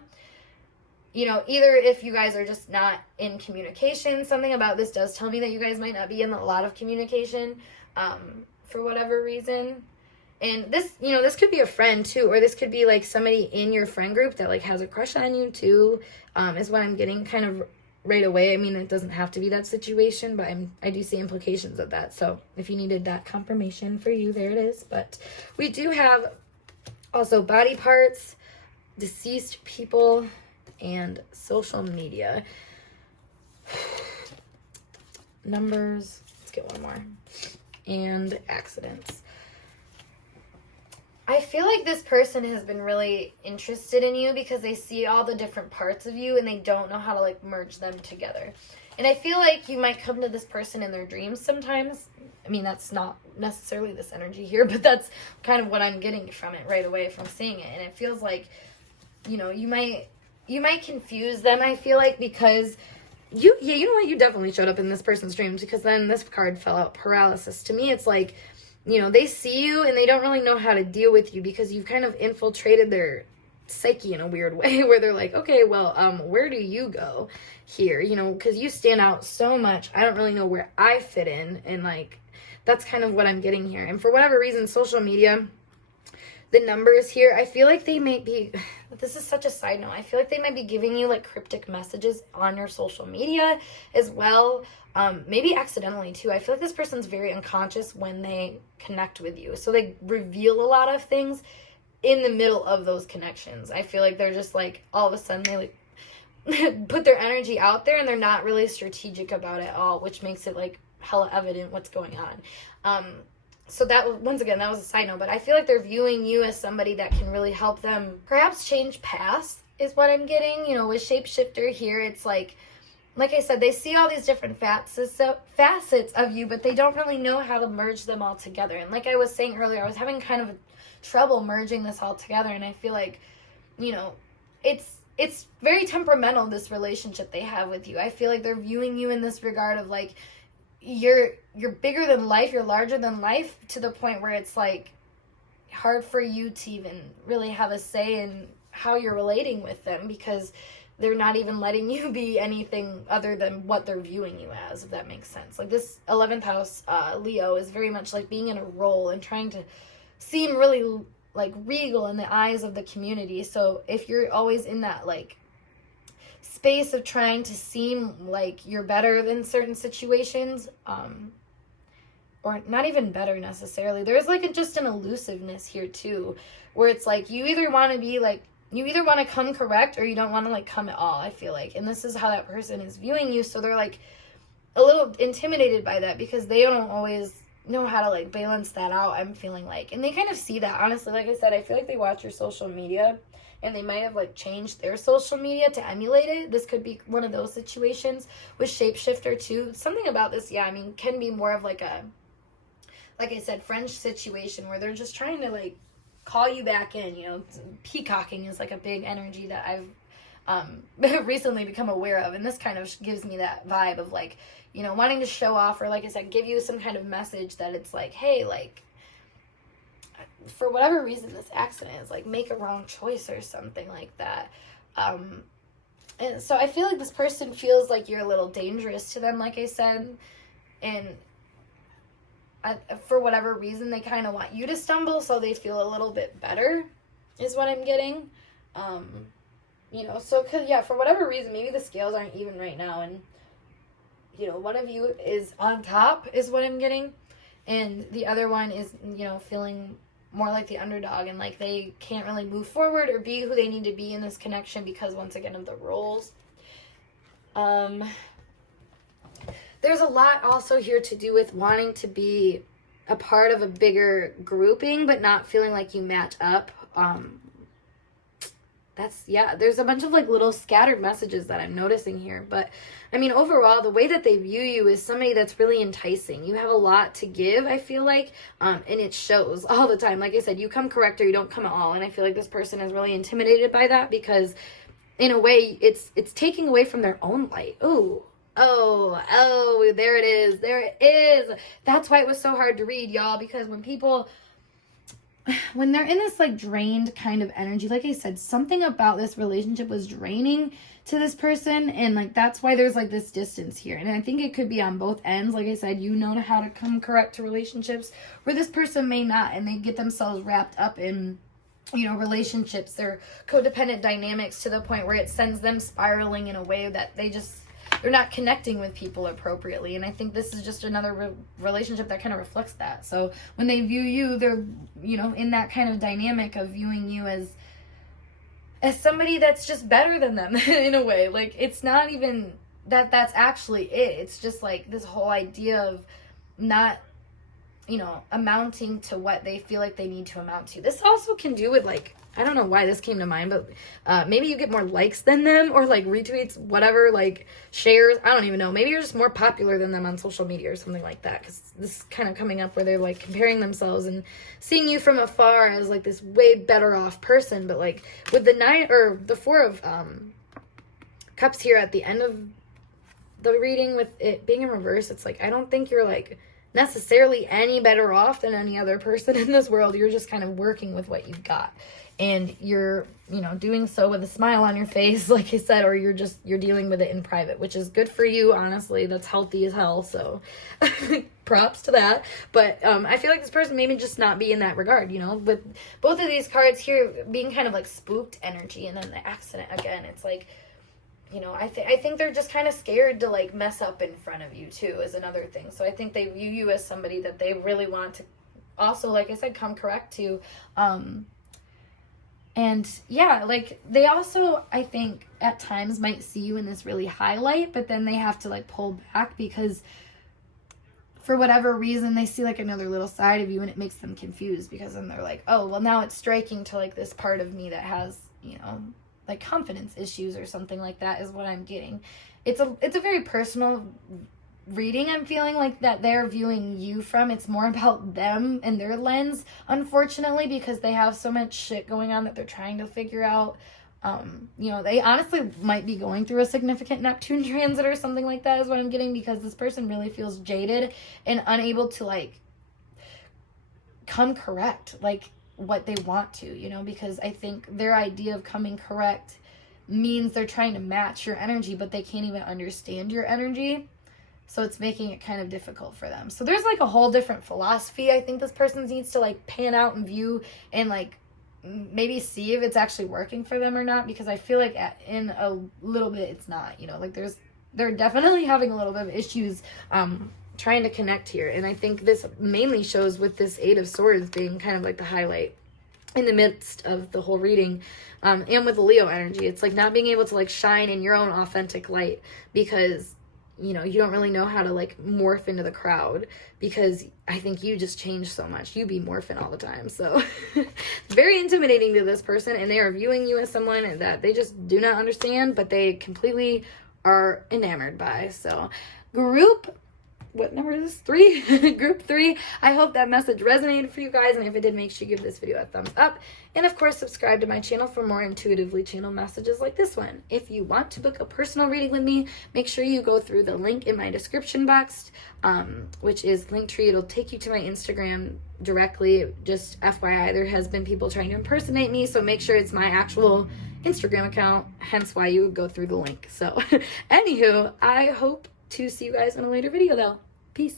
You know, either if you guys are just not in communication, something about this does tell me that you guys might not be in a lot of communication, for whatever reason. And this, you know, this could be a friend too, or this could be like somebody in your friend group that like has a crush on you too, is what I'm getting kind of right away. I mean, it doesn't have to be that situation, but I do see implications of that. So if you needed that confirmation for you, there it is. But we do have also body parts, deceased people, and social media. Numbers, let's get one more. And accidents. I feel like this person has been really interested in you because they see all the different parts of you and they don't know how to like merge them together. And I feel like you might come to this person in their dreams sometimes. I mean, that's not necessarily this energy here, but that's kind of what I'm getting from it right away from seeing it. And it feels like, you know, you might confuse them, I feel like, because you know what, you definitely showed up in this person's dreams, because then this card fell out, paralysis. To me, it's like, you know, they see you and they don't really know how to deal with you because you've kind of infiltrated their psyche in a weird way where they're like, okay, well, where do you go here? You know, because you stand out so much. I don't really know where I fit in. And like, that's kind of what I'm getting here. And for whatever reason, social media, the numbers here, I feel like they might be, this is such a side note, I feel like they might be giving you like cryptic messages on your social media as well. Maybe accidentally too. I feel like this person's very unconscious when they connect with you. So they reveal a lot of things in the middle of those connections. I feel like they're just like, all of a sudden they like put their energy out there and they're not really strategic about it all, which makes it like hella evident what's going on. So that, once again, that was a side note, but I feel like they're viewing you as somebody that can really help them perhaps change paths, is what I'm getting. You know, with shapeshifter here, it's like I said, they see all these different facets of you, but they don't really know how to merge them all together. And like I was saying earlier, I was having kind of trouble merging this all together, and I feel like, you know, it's very temperamental, this relationship they have with you. I feel like they're viewing you in this regard of like, you're bigger than life, you're larger than life, to the point where it's like hard for you to even really have a say in how you're relating with them, because they're not even letting you be anything other than what they're viewing you as, if that makes sense. Like this 11th house Leo is very much like being in a role and trying to seem really like regal in the eyes of the community. So if you're always in that like space of trying to seem like you're better than certain situations, or not even better necessarily, there's like just an elusiveness here too, where it's like you either want to come correct or you don't want to like come at all, I feel like. And this is how that person is viewing you, so they're like a little intimidated by that, because they don't always know how to like balance that out, I'm feeling like. And they kind of see that, honestly. Like I said, I feel like they watch your social media and they might have like changed their social media to emulate it. This could be one of those situations with shapeshifter too. Something about this, yeah, I mean, can be more of like a, like I said, French situation where they're just trying to like call you back in. You know, peacocking is like a big energy that I've recently become aware of, and this kind of gives me that vibe of like, you know, wanting to show off, or like I said, give you some kind of message that it's like, hey, like, for whatever reason this accident is like, make a wrong choice or something like that. And so I feel like this person feels like you're a little dangerous to them, like I said, and for whatever reason they kind of want you to stumble so they feel a little bit better, is what I'm getting. You know, so cause yeah, for whatever reason, maybe the scales aren't even right now, and you know, one of you is on top, is what I'm getting, and the other one is, you know, feeling more like the underdog, and like they can't really move forward or be who they need to be in this connection because, once again, of the roles. There's a lot also here to do with wanting to be a part of a bigger grouping but not feeling like you match up. There's a bunch of like little scattered messages that I'm noticing here, but I mean, overall, the way that they view you is somebody that's really enticing. You have a lot to give, I feel like, and it shows all the time. Like I said, you come correct or you don't come at all, and I feel like this person is really intimidated by that, because in a way it's taking away from their own light. Oh, there it is. That's why it was so hard to read, y'all, because when they're in this like drained kind of energy, like I said, something about this relationship was draining to this person, and like that's why there's like this distance here. And I think it could be on both ends. Like I said, you know how to come correct to relationships where this person may not, and they get themselves wrapped up in, you know, relationships, their codependent dynamics, to the point where it sends them spiraling in a way that they're not connecting with people appropriately. And I think this is just another relationship that kind of reflects that. So when they view you, they're, you know, in that kind of dynamic of viewing you as somebody that's just better than them in a way. Like, it's not even that's actually it. It's just like this whole idea of not, you know, amounting to what they feel like they need to amount to. This also can do with, like, I don't know why this came to mind, but maybe you get more likes than them, or like retweets, whatever, like shares. I don't even know. Maybe you're just more popular than them on social media or something like that, because this is kind of coming up where they're like comparing themselves and seeing you from afar as like this way better off person. But like with the 4 of Cups here at the end of the reading, with it being in reverse, it's like, I don't think you're like necessarily any better off than any other person in this world. You're just kind of working with what you've got, and you're, you know, doing so with a smile on your face, like I said, or you're dealing with it in private, which is good for you, honestly. That's healthy as hell, so props to that. But I feel like this person maybe just not be in that regard, you know, with both of these cards here being kind of like spooked energy, and then the accident again, it's like, you know, I think they're just kind of scared to like mess up in front of you too, is another thing. So I think they view you as somebody that they really want to also, like I said, come correct to. And yeah, like they also, I think at times might see you in this really highlight, but then they have to like pull back because for whatever reason they see like another little side of you, and it makes them confused because then they're like, oh, well now it's striking to like this part of me that has, you know, like confidence issues or something like that is what I'm getting. It's a very personal reading. I'm feeling like that they're viewing you from. It's more about them and their lens, unfortunately, because they have so much shit going on that they're trying to figure out. You know, they honestly might be going through a significant Neptune transit or something like that is what I'm getting, because this person really feels jaded and unable to like come correct like what they want to, you know, because I think their idea of coming correct means they're trying to match your energy, but they can't even understand your energy. So it's making it kind of difficult for them. So there's like a whole different philosophy I think this person needs to like pan out and view and like maybe see if it's actually working for them or not, because I feel like in a little bit it's not, you know, like they're definitely having a little bit of issues trying to connect here. And I think this mainly shows with this Eight of Swords being kind of like the highlight in the midst of the whole reading, and with the Leo energy, it's like not being able to like shine in your own authentic light because, you know, you don't really know how to like morph into the crowd, because I think you just change so much. You be morphing all the time. So it's very intimidating to this person, and they are viewing you as someone that they just do not understand, but they completely are enamored by. So group, what number is this? 3? Group 3. I hope that message resonated for you guys, and if it did, make sure you give this video a thumbs up. And of course, subscribe to my channel for more intuitively channeled messages like this one. If you want to book a personal reading with me, make sure you go through the link in my description box, which is Linktree. It'll take you to my Instagram directly. Just FYI, there has been people trying to impersonate me, so make sure it's my actual Instagram account, hence why you would go through the link. So, anywho, I hope to see you guys in a later video though. Peace.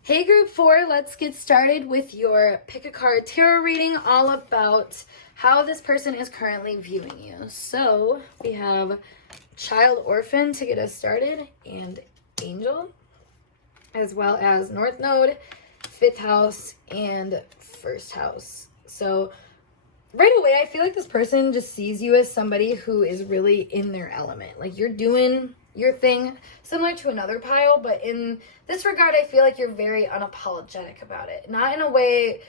Hey group 4, let's get started with your pick a card tarot reading all about how this person is currently viewing you. So we have Child Orphan to get us started, and Angel, as well as North Node, 5th house, and 1st house. So right away, I feel like this person just sees you as somebody who is really in their element. Like you're doing your thing, similar to another pile, but in this regard, I feel like you're very unapologetic about it. Not in a way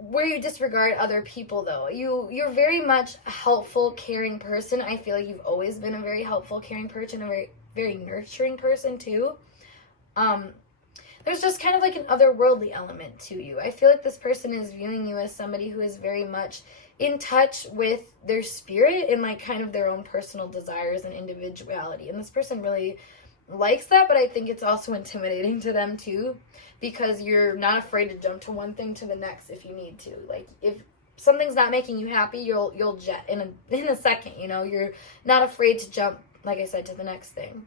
where you disregard other people, though. You're very much a helpful, caring person. I feel like you've always been a very helpful, caring person, a very, very nurturing person, too. There's just kind of like an otherworldly element to you. I feel like this person is viewing you as somebody who is very much in touch with their spirit and like kind of their own personal desires and individuality. And this person really likes that, but I think it's also intimidating to them too, because you're not afraid to jump to one thing to the next if you need to. Like if something's not making you happy, you'll jet in a second, you know. You're not afraid to jump, like I said, to the next thing.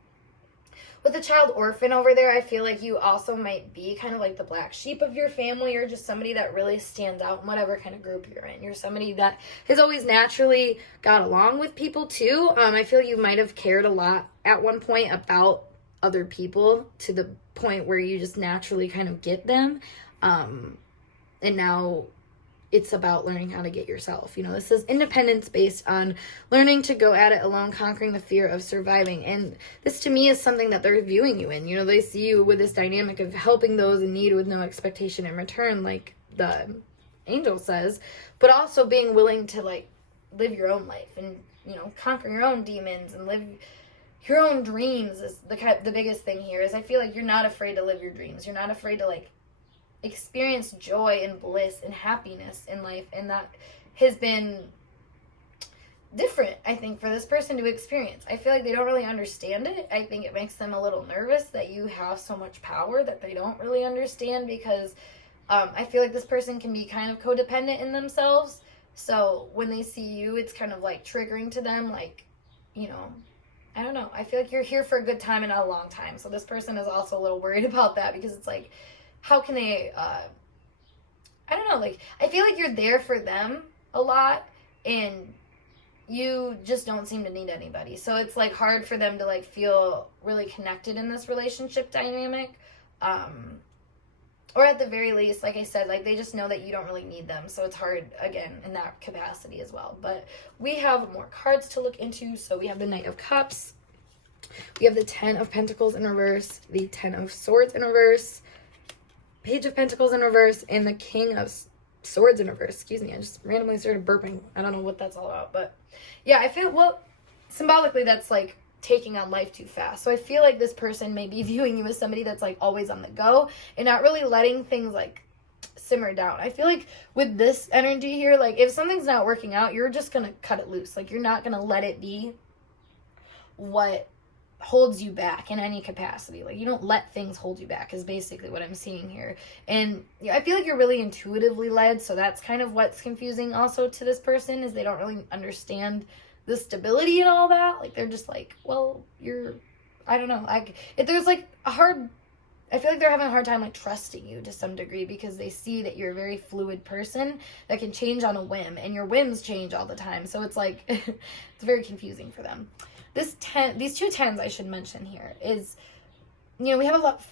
With the Child Orphan over there, I feel like you also might be kind of like the black sheep of your family, or just somebody that really stands out in whatever kind of group you're in. You're somebody that has always naturally got along with people too. I feel you might have cared a lot at one point about other people to the point where you just naturally kind of get them. And now it's about learning how to get yourself. You know, this is independence based on learning to go at it alone, conquering the fear of surviving. And this to me is something that they're viewing you in. You know, they see you with this dynamic of helping those in need with no expectation in return, like the angel says, but also being willing to like live your own life and, you know, conquer your own demons and live your own dreams is the biggest thing here. Is I feel like you're not afraid to live your dreams. You're not afraid to like experience joy and bliss and happiness in life, and that has been different, I think, for this person to experience. I feel like they don't really understand it. I think it makes them a little nervous that you have so much power that they don't really understand, because I feel like this person can be kind of codependent in themselves. So when they see you, it's kind of like triggering to them, like, you know, I don't know. I feel like you're here for a good time and not a long time. So this person is also a little worried about that, because it's like, how can they, I don't know, like, I feel like you're there for them a lot, and you just don't seem to need anybody. So it's, like, hard for them to, like, feel really connected in this relationship dynamic. or at the very least, like I said, like they just know that you don't really need them. So it's hard, again, in that capacity as well. But we have more cards to look into. So we have the Knight of Cups. We have the 10 of Pentacles in reverse, the 10 of Swords in reverse, Page of Pentacles in reverse, and the King of Swords in reverse. Excuse me, I just randomly started burping. I don't know what that's all about. But yeah, I feel, well, symbolically that's like taking on life too fast. So I feel like this person may be viewing you as somebody that's like always on the go and not really letting things like simmer down. I feel like with this energy here, like if something's not working out, you're just gonna cut it loose. Like you're not gonna let it be what holds you back in any capacity. Like you don't let things hold you back is basically what I'm seeing here. And I feel like you're really intuitively led, so that's kind of what's confusing also to this person, is they don't really understand the stability and all that. Like they're just like, well, you're, I don't know, like if there's like a hard, I feel like they're having a hard time like trusting you to some degree, because they see that you're a very fluid person that can change on a whim, and your whims change all the time. So it's like it's very confusing for them. These two tens I should mention here is, you know,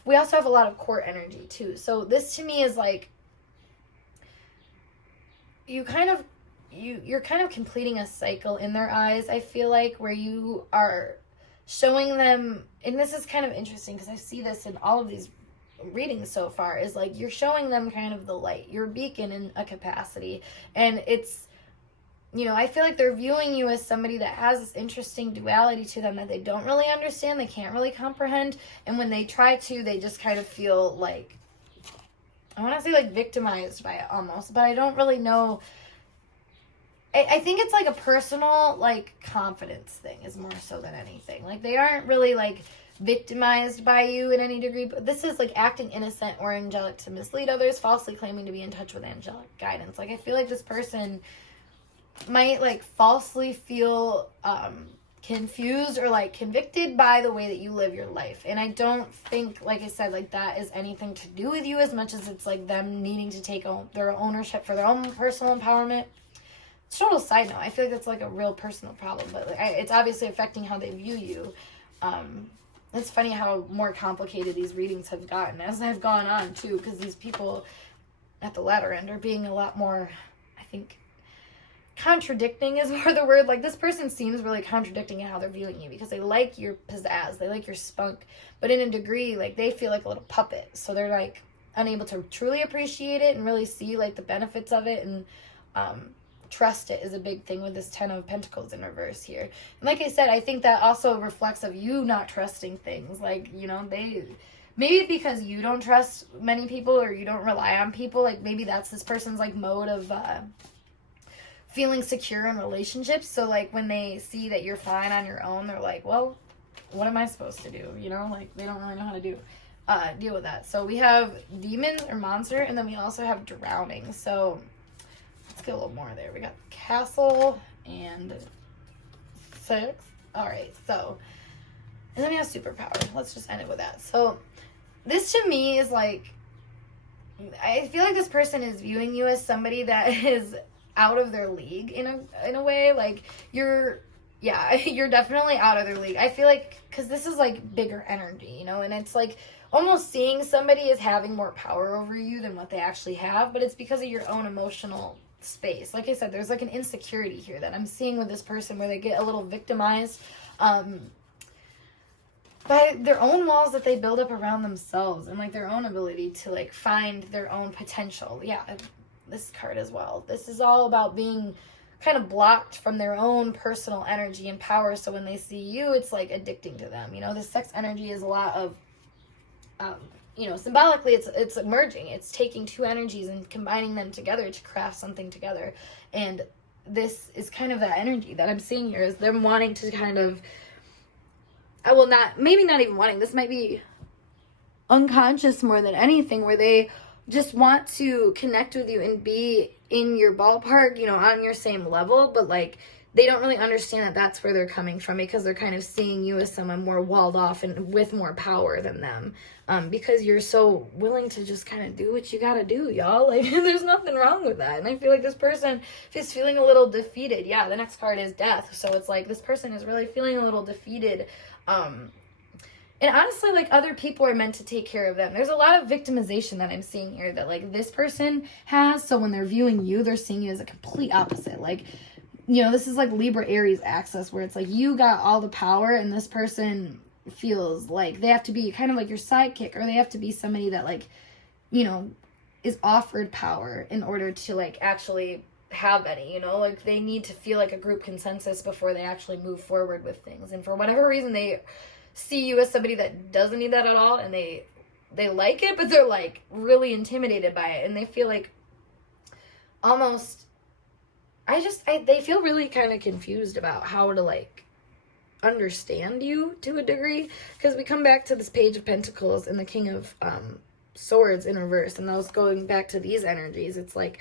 we also have a lot of court energy too. So this to me is like you're kind of completing a cycle in their eyes, I feel like, where you are showing them, and this is kind of interesting because I see this in all of these readings so far, is like you're showing them kind of the light, your beacon in a capacity. And it's, you know, I feel like they're viewing you as somebody that has this interesting duality to them that they don't really understand, they can't really comprehend, and when they try to, they just kind of feel like, I want to say like victimized by it almost, but I don't really know. I think it's like a personal like confidence thing is more so than anything. Like they aren't really like victimized by you in any degree, but this is like acting innocent or angelic to mislead others, falsely claiming to be in touch with angelic guidance. Like I feel like this person might like falsely feel confused or like convicted by the way that you live your life. And I don't think, like I said, like that is anything to do with you as much as it's like them needing to take their ownership for their own personal empowerment. Total side note, I feel like that's like a real personal problem, but like it's obviously affecting how they view you. It's funny how more complicated these readings have gotten as I've gone on too, because these people at the latter end are being a lot more, I think, contradicting is more the word. Like this person seems really contradicting in how they're viewing you, because they like your pizzazz, they like your spunk, but in a degree like they feel like a little puppet, so they're like unable to truly appreciate it and really see like the benefits of it. And trust it is a big thing with this 10 of Pentacles in reverse here. And like I said, I think that also reflects of you not trusting things. Like, you know, maybe because you don't trust many people or you don't rely on people, like maybe that's this person's like mode of feeling secure in relationships. So like when they see that you're fine on your own, they're like, well, what am I supposed to do? You know, like they don't really know how to deal with that. So we have demons or monster, and then we also have drowning. So let's get a little more there. We got castle and 6. All right, so, and then we have superpower. Let's just end it with that. So this to me is like, I feel like this person is viewing you as somebody that is out of their league in a way. Like you're definitely out of their league. I feel like, because this is like bigger energy, you know, and it's like almost seeing somebody as having more power over you than what they actually have, but it's because of your own emotional space. Like I said, there's like an insecurity here that I'm seeing with this person where they get a little victimized by their own walls that they build up around themselves, and like their own ability to like find their own potential. Yeah, this card as well. This is all about being kind of blocked from their own personal energy and power, so when they see you, it's like addicting to them. You know, this sex energy is a lot of you know, symbolically it's merging. It's taking two energies and combining them together to craft something together. And this is kind of that energy that I'm seeing here, is them wanting to kind of, maybe not even wanting, this might be unconscious more than anything, where they just want to connect with you and be in your ballpark, you know, on your same level, but like they don't really understand that that's where they're coming from, because they're kind of seeing you as someone more walled off and with more power than them, because you're so willing to just kind of do what you gotta do, y'all. Like, there's nothing wrong with that. And I feel like this person is feeling a little defeated. Yeah, the next card is death. So it's like this person is really feeling a little defeated And honestly, like, other people are meant to take care of them. There's a lot of victimization that I'm seeing here that, like, this person has. So when they're viewing you, they're seeing you as a complete opposite. Like, you know, this is like Libra Aries axis, where it's like you got all the power and this person feels like they have to be kind of like your sidekick, or they have to be somebody that, like, you know, is offered power in order to, like, actually have any, you know, like, they need to feel like a group consensus before they actually move forward with things. And for whatever reason, they see you as somebody that doesn't need that at all, and they like it, but they're, like, really intimidated by it, and they feel like almost, they feel really kind of confused about how to, like, understand you to a degree, because we come back to this Page of Pentacles and the King of Swords in reverse, and those going back to these energies. It's like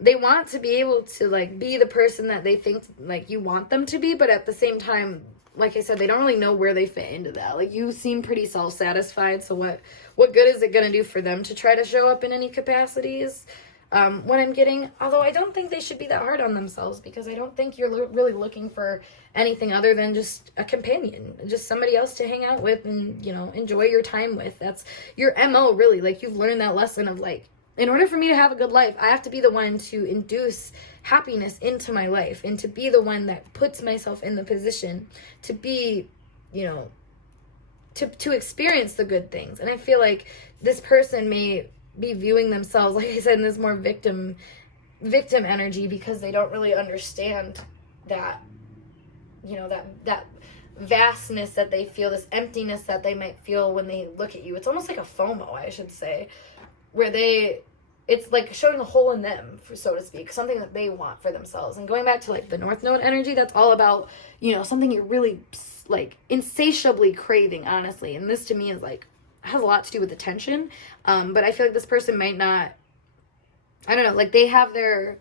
they want to be able to, like, be the person that they think, like, you want them to be, but at the same time, like I said, they don't really know where they fit into that. Like, you seem pretty self-satisfied, so what good is it going to do for them to try to show up in any capacities? What I'm getting, although I don't think they should be that hard on themselves, because I don't think you're really looking for anything other than just a companion, just somebody else to hang out with and, you know, enjoy your time with. That's your MO, really. Like, you've learned that lesson of, like, in order for me to have a good life, I have to be the one to induce happiness into my life, and to be the one that puts myself in the position to be, you know, to experience the good things. And I feel like this person may be viewing themselves, like I said, in this more victim energy, because they don't really understand that, you know, that vastness that they feel, this emptiness that they might feel when they look at you. It's almost like a FOMO, I should say, where it's like showing a hole in them, so to speak, something that they want for themselves. And going back to, like, the North Node energy, that's all about, you know, something you're really, like, insatiably craving, honestly. And this to me is, like, has a lot to do with attention. But I feel like this person might not, I don't know, like, they have their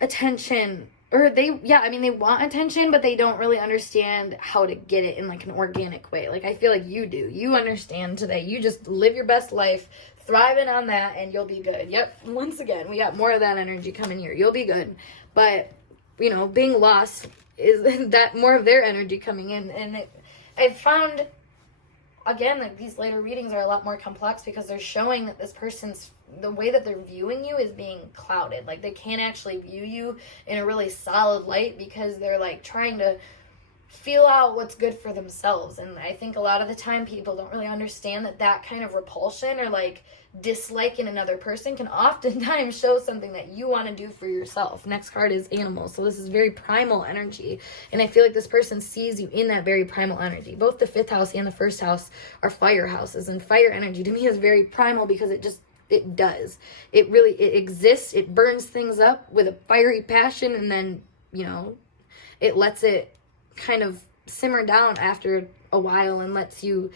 attention, or they want attention, but they don't really understand how to get it in, like, an organic way. Like, I feel like you do. You understand today. You just live your best life, thriving on that, and you'll be good. Yep, once again, we got more of that energy coming here. You'll be good. But, you know, being lost is that more of their energy coming in. And I found, again, like, these later readings are a lot more complex, because they're showing that this person's, the way that they're viewing you is being clouded. Like, they can't actually view you in a really solid light, because they're, like, trying to feel out what's good for themselves. And I think a lot of the time people don't really understand that kind of repulsion or, like, dislike in another person can oftentimes show something that you want to do for yourself. Next card is animals, so this is very primal energy, and I feel like this person sees you in that very primal energy. Both the 5th house and the 1st house are fire houses, and fire energy to me is very primal, because it exists, it burns things up with a fiery passion, and then, you know, it lets it kind of simmer down after a while and lets you,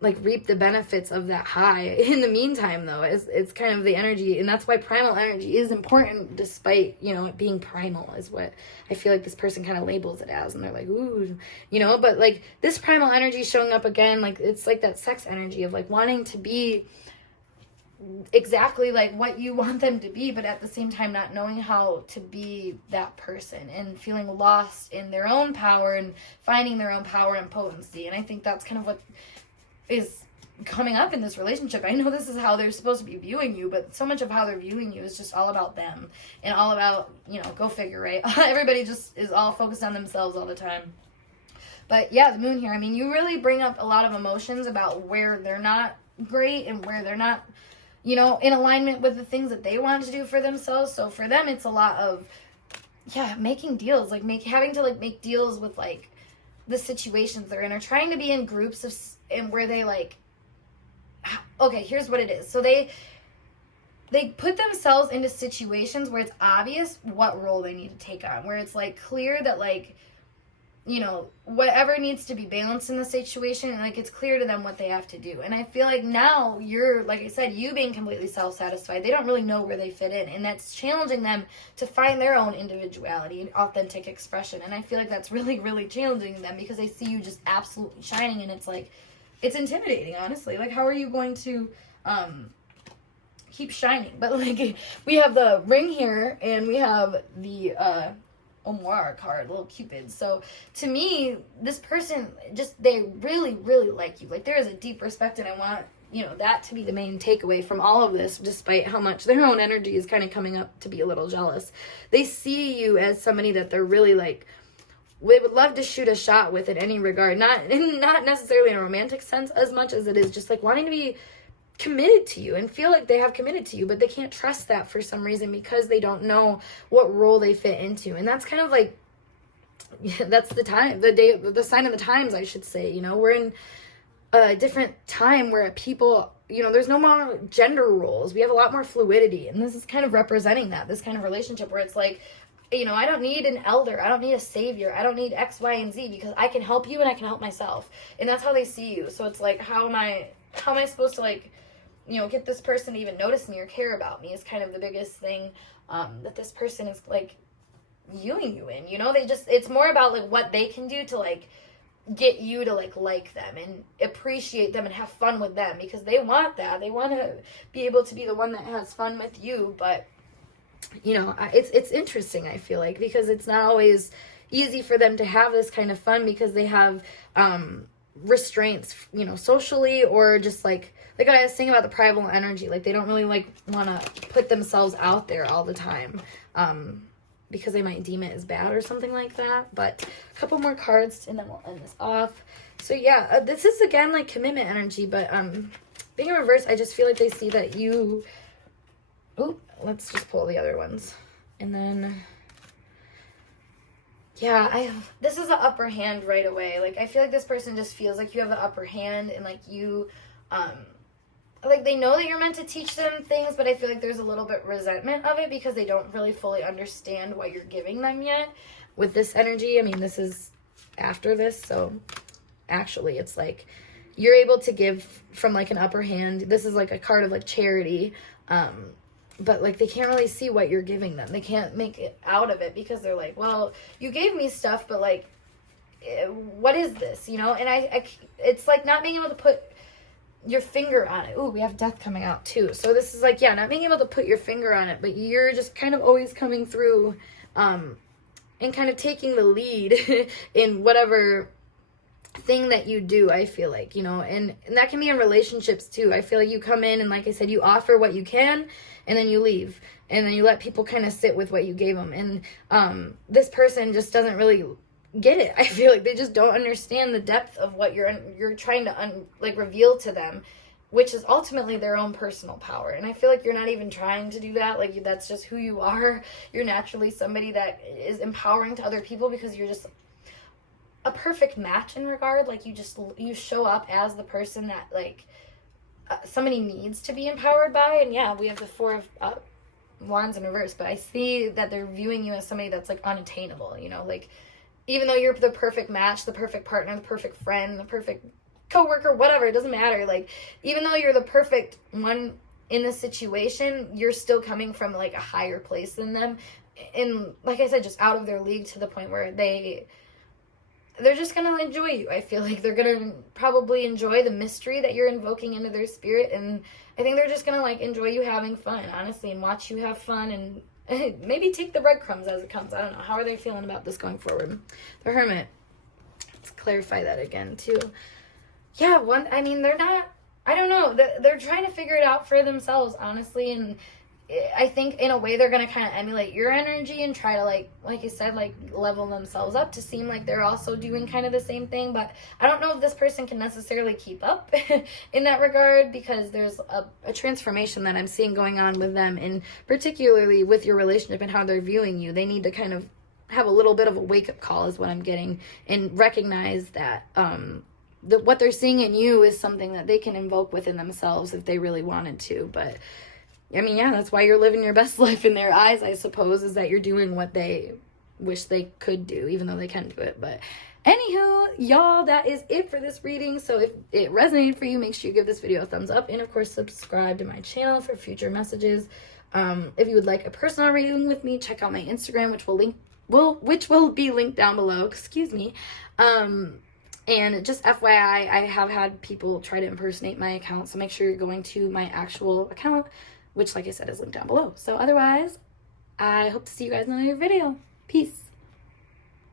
like, reap the benefits of that high. In the meantime, though, it's kind of the energy, and that's why primal energy is important, despite, you know, it being primal, is what I feel like this person kind of labels it as, and they're like, ooh, you know, but, like, this primal energy showing up again, like, it's like that sex energy of, like, wanting to be exactly like what you want them to be, but at the same time not knowing how to be that person, and feeling lost in their own power and finding their own power and potency. And I think that's kind of what is coming up in this relationship. I know this is how they're supposed to be viewing you, but so much of how they're viewing you is just all about them, and all about, you know, go figure, right? Everybody just is all focused on themselves all the time. But yeah, the moon here, I mean, you really bring up a lot of emotions about where they're not great and where they're not, you know, in alignment with the things that they want to do for themselves. So for them, it's a lot of, yeah, making deals, like having to, like, make deals with, like, the situations they're in, or trying to be in groups of, and where they, like, okay, here's what it is. So they put themselves into situations where it's obvious what role they need to take on, where it's, like, clear that, like, you know, whatever needs to be balanced in the situation, and, like, it's clear to them what they have to do. And I feel like now you're, like I said, you being completely self-satisfied, they don't really know where they fit in, and that's challenging them to find their own individuality and authentic expression. And I feel like that's really, really challenging them, because they see you just absolutely shining, and it's, like, it's intimidating, honestly. Like, how are you going to keep shining? But, like, we have the ring here, and we have the Omar card, little Cupid. So to me, this person just, they really, really like you. Like, there is a deep respect, and I want, you know, that to be the main takeaway from all of this, despite how much their own energy is kind of coming up to be a little jealous. They see you as somebody that they're really like, they would love to shoot a shot with in any regard. Not necessarily in a romantic sense as much as it is just like wanting to be committed to you and feel like they have committed to you, but they can't trust that for some reason because they don't know what role they fit into. And that's kind of like, that's the time, the sign of the times, I should say. You know, we're in a different time where people, you know, there's no more gender roles. We have a lot more fluidity, and this is kind of representing that, this kind of relationship where it's like, you know, I don't need an elder, I don't need a savior, I don't need X, Y, and Z, because I can help you and I can help myself. And that's how they see you. So it's like, how am I supposed to, like, you know, get this person to even notice me or care about me is kind of the biggest thing that this person is, like, viewing you in. You know, they just, it's more about, like, what they can do to, like, get you to, like them and appreciate them and have fun with them, because they want that. They want to be able to be the one that has fun with you. But, you know, it's interesting, I feel like, because it's not always easy for them to have this kind of fun because they have restraints, you know, socially, or just like what I was saying about the primal energy. Like, they don't really, like, want to put themselves out there all the time because they might deem it as bad or something like that. But a couple more cards and then we'll end this off. So yeah, this is again like commitment energy, but being in reverse, I just feel like they see that you, let's just pull the other ones. And then, yeah, this is an upper hand right away. Like, I feel like this person just feels like you have the upper hand, and like you, like, they know that you're meant to teach them things, but I feel like there's a little bit resentment of it because they don't really fully understand what you're giving them yet. With this energy, I mean, this is after this, so actually it's like you're able to give from like an upper hand. This is like a card of like charity, but like they can't really see what you're giving them. They can't make it out of it because they're like, well, you gave me stuff, but like, what is this, you know? And I it's like not being able to put your finger on it. Ooh, we have death coming out too. So this is like, yeah, not being able to put your finger on it, but you're just kind of always coming through and kind of taking the lead in whatever thing that you do, I feel like, you know, and that can be in relationships too. I feel like you come in and, like I said, you offer what you can and then you leave, and then you let people kind of sit with what you gave them. And this person just doesn't really get it. I feel like they just don't understand the depth of what you're trying to reveal to them, which is ultimately their own personal power. And I feel like you're not even trying to do that. Like, that's just who you are. You're naturally somebody that is empowering to other people because you're just a perfect match in regard. Like, you show up as the person that, like, somebody needs to be empowered by. And yeah, we have the Four of Wands in reverse, but I see that they're viewing you as somebody that's, like, unattainable, you know, like, even though you're the perfect match, the perfect partner, the perfect friend, the perfect coworker, whatever, it doesn't matter. Like, even though you're the perfect one in the situation, you're still coming from, like, a higher place than them. And like I said, just out of their league to the point where they're just going to enjoy you. I feel like they're going to probably enjoy the mystery that you're invoking into their spirit. And I think they're just going to, like, enjoy you having fun, honestly, and watch you have fun, and maybe take the breadcrumbs as it comes. I don't know. How are they feeling about this going forward? The Hermit. Let's clarify that again, too. Yeah, I mean, they're not, I don't know. They're trying to figure it out for themselves, honestly. And I think in a way they're going to kind of emulate your energy and try to, like you said, like, level themselves up to seem like they're also doing kind of the same thing. But I don't know if this person can necessarily keep up in that regard, because there's a transformation that I'm seeing going on with them, and particularly with your relationship and how they're viewing you. They need to kind of have a little bit of a wake-up call is what I'm getting, and recognize that what they're seeing in you is something that they can invoke within themselves if they really wanted to. But I mean, yeah, that's why you're living your best life in their eyes, I suppose, is that you're doing what they wish they could do, even though they can do it. But anywho, y'all, that is it for this reading. So if it resonated for you, make sure you give this video a thumbs up, and of course subscribe to my channel for future messages. If you would like a personal reading with me, check out my Instagram, which will be linked down below. Excuse me. And just FYI, I have had people try to impersonate my account, so make sure you're going to my actual account, which, like I said, is linked down below. So otherwise, I hope to see you guys in another video. Peace.